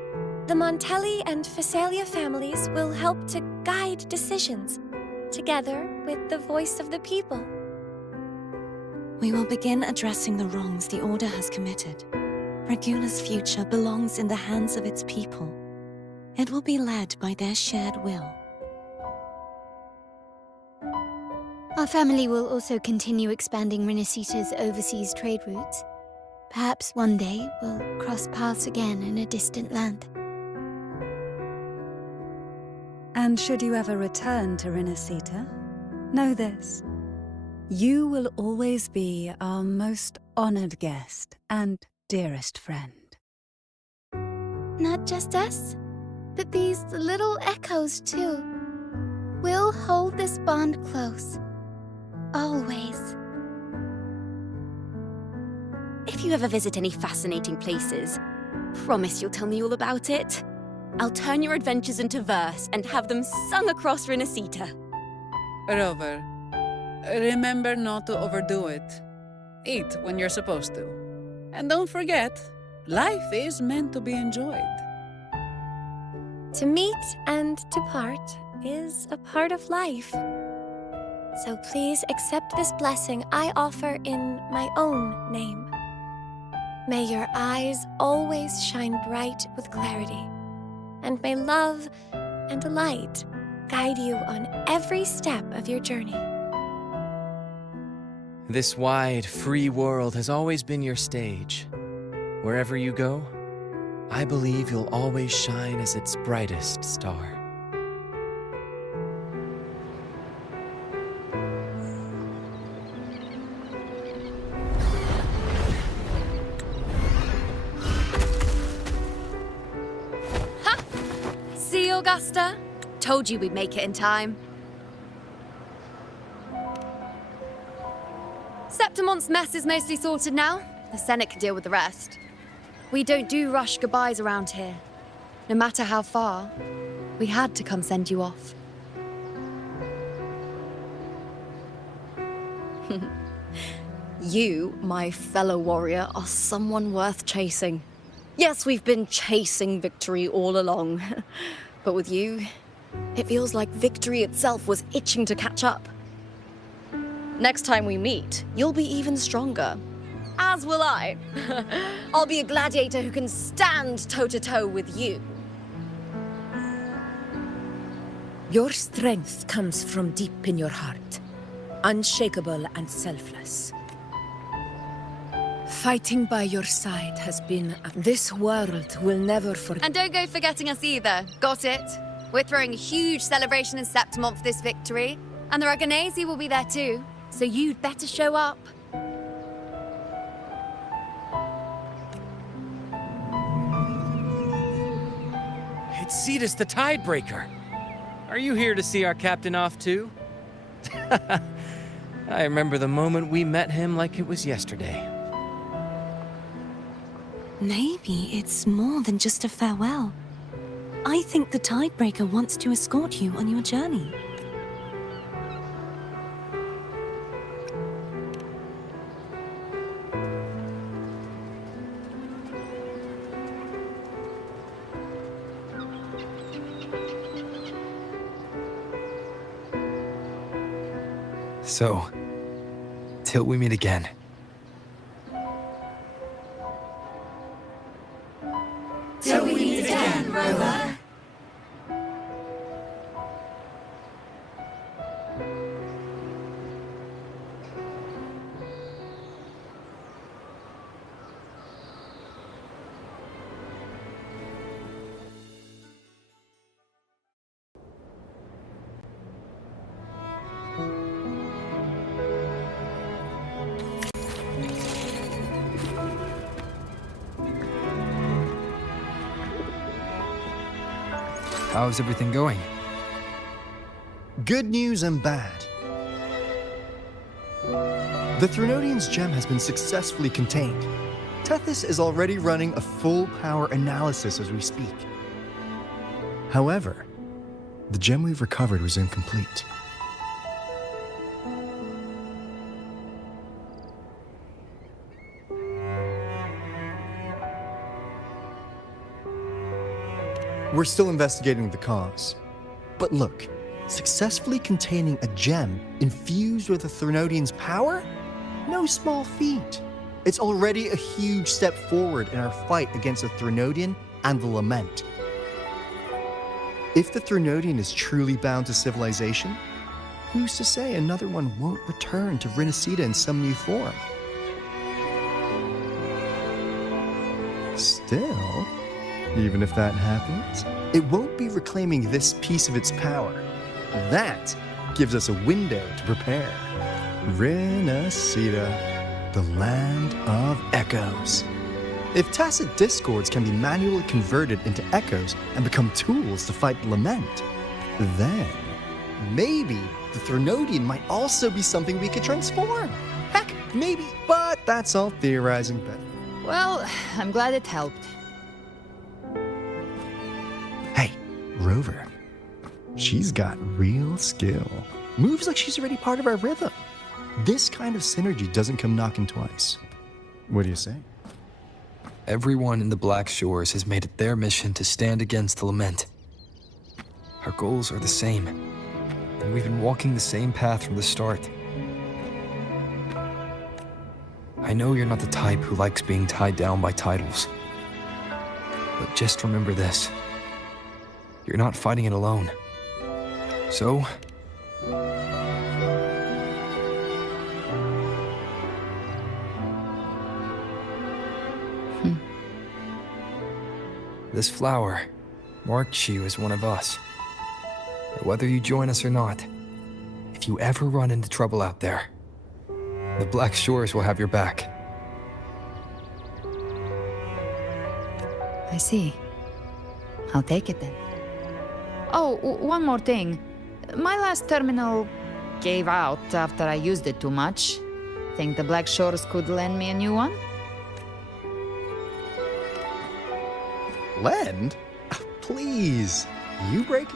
the Montelli and Phasalia families will help to guide decisions, together with the voice of the people. We will begin addressing the wrongs the Order has committed. Raguna's future belongs in the hands of its people. It will be led by their shared will. Our family will also continue expanding Rinascita's overseas trade routes. Perhaps one day we'll cross paths again in a distant land. And should you ever return to Rinascita, know this. You will always be our most honored guest and dearest friend. Not just us, but these little echoes too. We'll hold this bond close. Always. If you ever visit any fascinating places, promise you'll tell me all about it. I'll turn your adventures into verse and have them sung across Rinascita. Rover, remember not to overdo it. Eat when you're supposed to. And don't forget, life is meant to be enjoyed. To meet and to part is a part of life. So please accept this blessing I offer in my own name. May your eyes always shine bright with clarity, and may love and light guide you on every step of your journey. This wide, free world has always been your stage. Wherever you go, I believe you'll always shine as its brightest star. Ha! See, Augusta? Told you we'd make it in time. Septimont's mess is mostly sorted now. The Senate can deal with the rest. We don't do rush goodbyes around here. No matter how far, we had to come send you off. You, my fellow warrior, are someone worth chasing. Yes, we've been chasing victory all along. But with you, it feels like victory itself was itching to catch up. Next time we meet, you'll be even stronger. As will I. I'll be a gladiator who can stand toe-to-toe with you. Your strength comes from deep in your heart, unshakable and selfless. Fighting by your side has been... This world will never forget. And don't go forgetting us either. Got it? We're throwing a huge celebration in Septimont for this victory. And the Aragonese will be there too. So you'd better show up. It's Cetus the Tidebreaker. Are you here to see our captain off too? I remember the moment we met him like it was yesterday. Maybe it's more than just a farewell. I think the Tidebreaker wants to escort you on your journey. So, till we meet again. Till we meet again, Rover. How's everything going? Good news and bad. The Threnodian's gem has been successfully contained. Tethys is already running a full power analysis as we speak. However, the gem we've recovered was incomplete. We're still investigating the cause. But look, successfully containing a gem infused with the Threnodian's power? No small feat. It's already a huge step forward in our fight against the Threnodian and the Lament. If the Threnodian is truly bound to civilization, who's to say another one won't return to Rinascita in some new form? Still, even if that happens, it won't be reclaiming this piece of its power. That gives us a window to prepare. Rinascita, the land of echoes. If tacit discords can be manually converted into echoes and become tools to fight the Lament, then maybe the Threnodian might also be something we could transform. Heck, maybe, but that's all theorizing, Beth. Well, I'm glad it helped. Hey, Rover. She's got real skill. Moves like she's already part of our rhythm. This kind of synergy doesn't come knocking twice. What do you say? Everyone in the Black Shores has made it their mission to stand against the Lament. Our goals are the same, and we've been walking the same path from the start. I know you're not the type who likes being tied down by titles, but just remember this. You're not fighting it alone. So, this flower marks you as one of us. Whether you join us or not, if you ever run into trouble out there, the Black Shores will have your back. I see. I'll take it then. Oh, one more thing. My last terminal gave out after I used it too much. Think the Black Shores could lend me a new one? Lend? Please, you break it.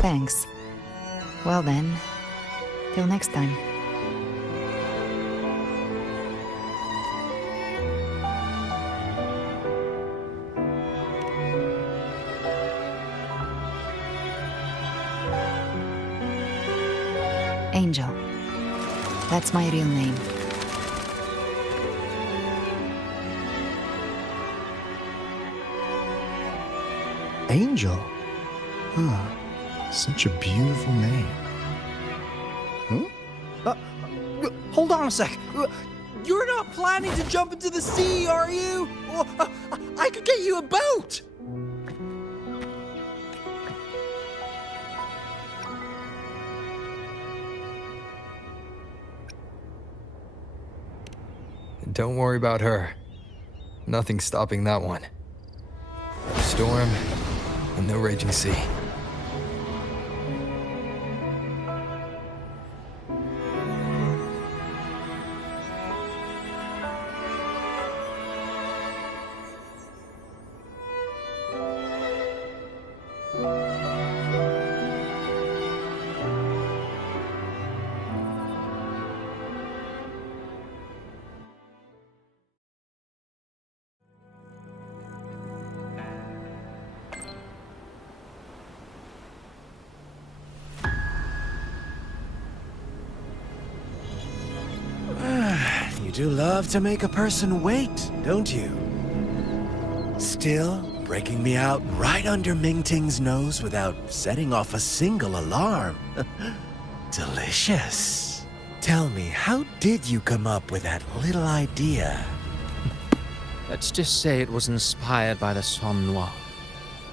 Thanks. Well then, till next time. Angel. That's my real name. Angel? Huh. Such a beautiful name. Hold on a sec. You're not planning to jump into the sea, are you? I could get you a boat! Don't worry about her. Nothing's stopping that one. Storm and no raging sea. You do love to make a person wait, don't you? Still, breaking me out right under Mingting's nose without setting off a single alarm. Delicious. Tell me, how did you come up with that little idea? Let's just say it was inspired by the Somme Noir.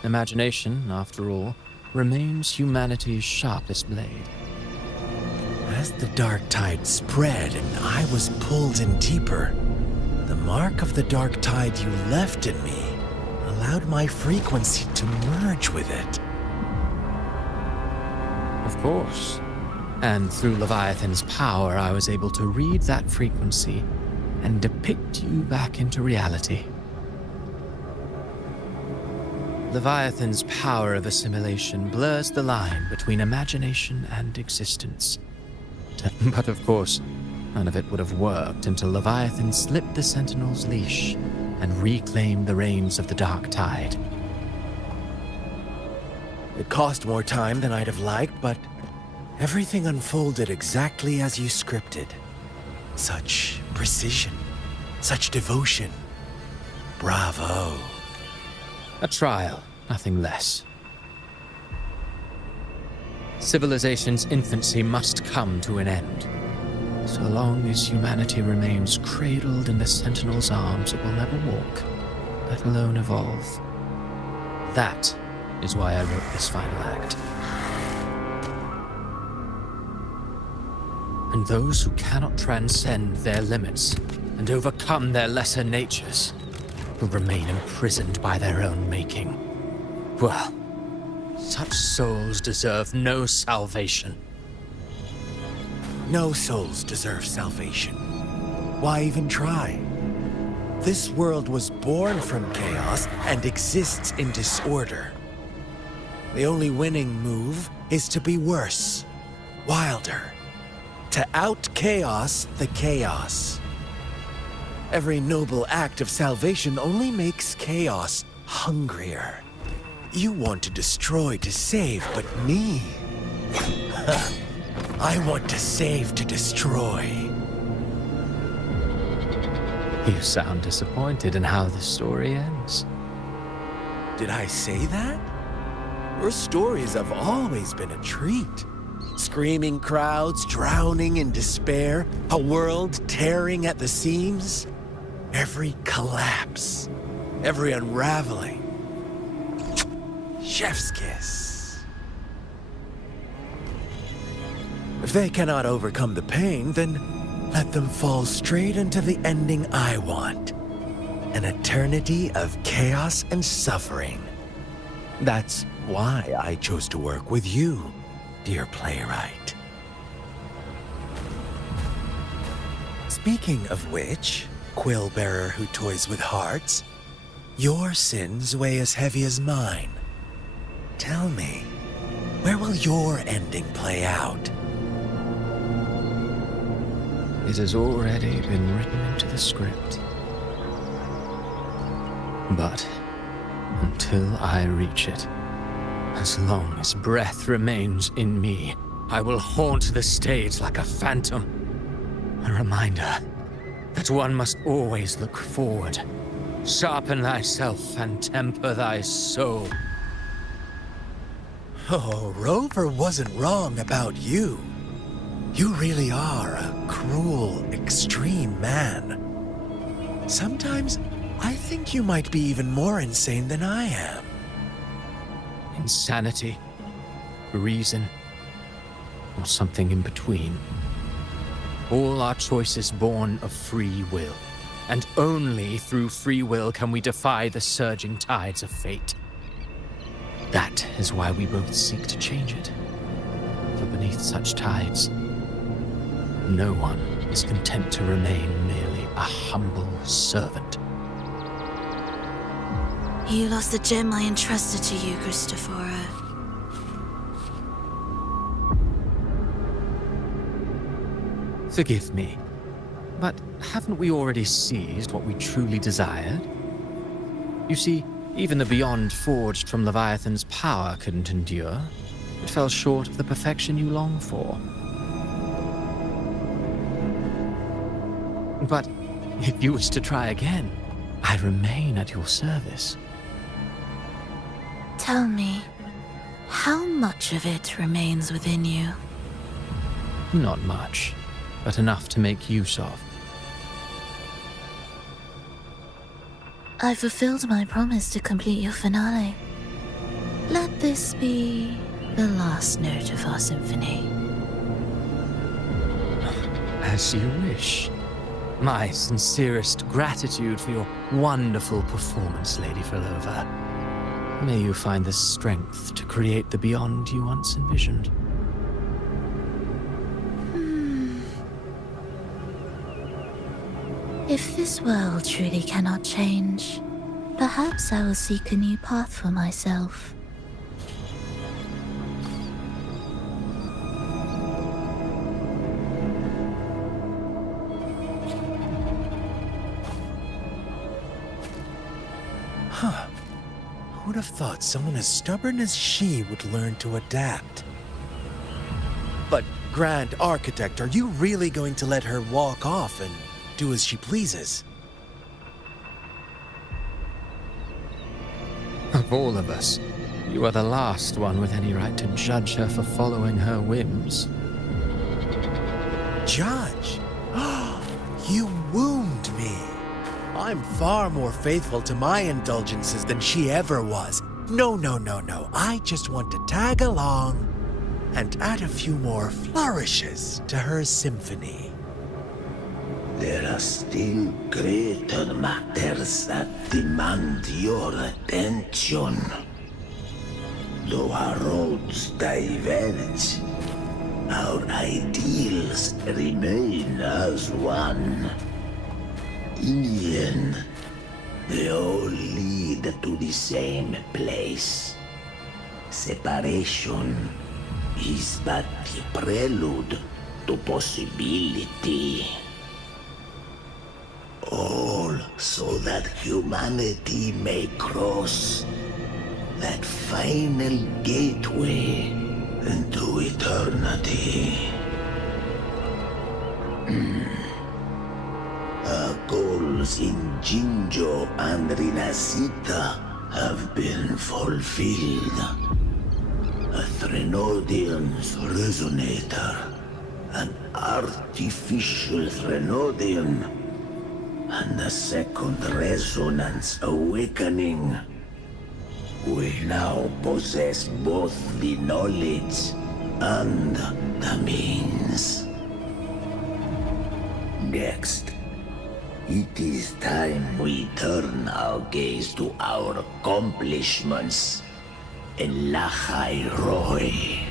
Imagination, after all, remains humanity's sharpest blade. As the dark tide spread and I was pulled in deeper, the mark of the dark tide you left in me allowed my frequency to merge with it. Of course. And through Leviathan's power, I was able to read that frequency and depict you back into reality. Leviathan's power of assimilation blurs the line between imagination and existence. But of course, none of it would have worked until Leviathan slipped the Sentinel's leash and reclaimed the reins of the dark tide. It cost more time than I'd have liked, but everything unfolded exactly as you scripted. Such precision, such devotion. Bravo. A trial, nothing less. Civilization's infancy must come to an end. So long as humanity remains cradled in the Sentinel's arms, it will never walk, let alone evolve. That is why I wrote this final act. And those who cannot transcend their limits and overcome their lesser natures will remain imprisoned by their own making. Well, such souls deserve no salvation. No souls deserve salvation. Why even try? This world was born from chaos and exists in disorder. The only winning move is to be worse, wilder, to out-chaos the chaos. Every noble act of salvation only makes chaos hungrier. You want to destroy to save, but me? I want to save to destroy. You sound disappointed in how the story ends. Did I say that? Your stories have always been a treat. Screaming crowds drowning in despair, a world tearing at the seams. Every collapse, every unraveling. Chef's kiss. If they cannot overcome the pain, then let them fall straight into the ending I want. An eternity of chaos and suffering. That's why I chose to work with you, dear playwright. Speaking of which, quill bearer who toys with hearts, your sins weigh as heavy as mine. Tell me, where will your ending play out? It has already been written into the script. But until I reach it, as long as breath remains in me, I will haunt the stage like a phantom. A reminder that one must always look forward. Sharpen thyself and temper thy soul. Oh, Rover wasn't wrong about you. You really are a cruel, extreme man. Sometimes I think you might be even more insane than I am. Insanity, reason, or something in between. All our choices born of free will, and only through free will can we defy the surging tides of fate. That is why we both seek to change it. For beneath such tides, no one is content to remain merely a humble servant. You lost the gem I entrusted to you, Christophora. Forgive me, but haven't we already seized what we truly desired? You see, even the beyond forged from Leviathan's power couldn't endure. It fell short of the perfection you long for. But if you wish to try again, I remain at your service. Tell me, how much of it remains within you? Not much, but enough to make use of. I fulfilled my promise to complete your finale. Let this be the last note of our symphony. As you wish. My sincerest gratitude for your wonderful performance, Lady Filova. May you find the strength to create the beyond you once envisioned. If this world truly cannot change, perhaps I will seek a new path for myself. Huh. Who would have thought someone as stubborn as she would learn to adapt? But, Grand Architect, are you really going to let her walk off and do as she pleases? Of all of us, you are the last one with any right to judge her for following her whims. Judge? You wound me. I'm far more faithful to my indulgences than she ever was. No. I just want to tag along and add a few more flourishes to her symphony. There are still greater matters that demand your attention. Though our roads diverge, our ideals remain as one. In the end, they all lead to the same place. Separation is but the prelude to possibility. All so that humanity may cross that final gateway into eternity. Our goals in Jinjo and Rinascita have been fulfilled. A Threnodian's resonator, an artificial Threnodian, and a second resonance awakening. We now possess both the knowledge and the means. Next, it is time we turn our gaze to our accomplishments in Lahai Roy.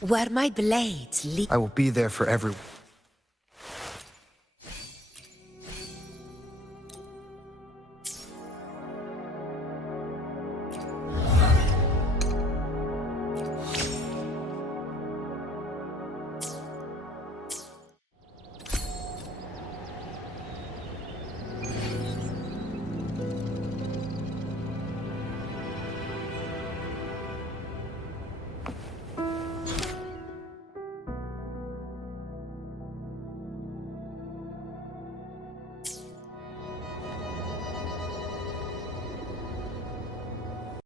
Where my blades lead. I will be there for everyone.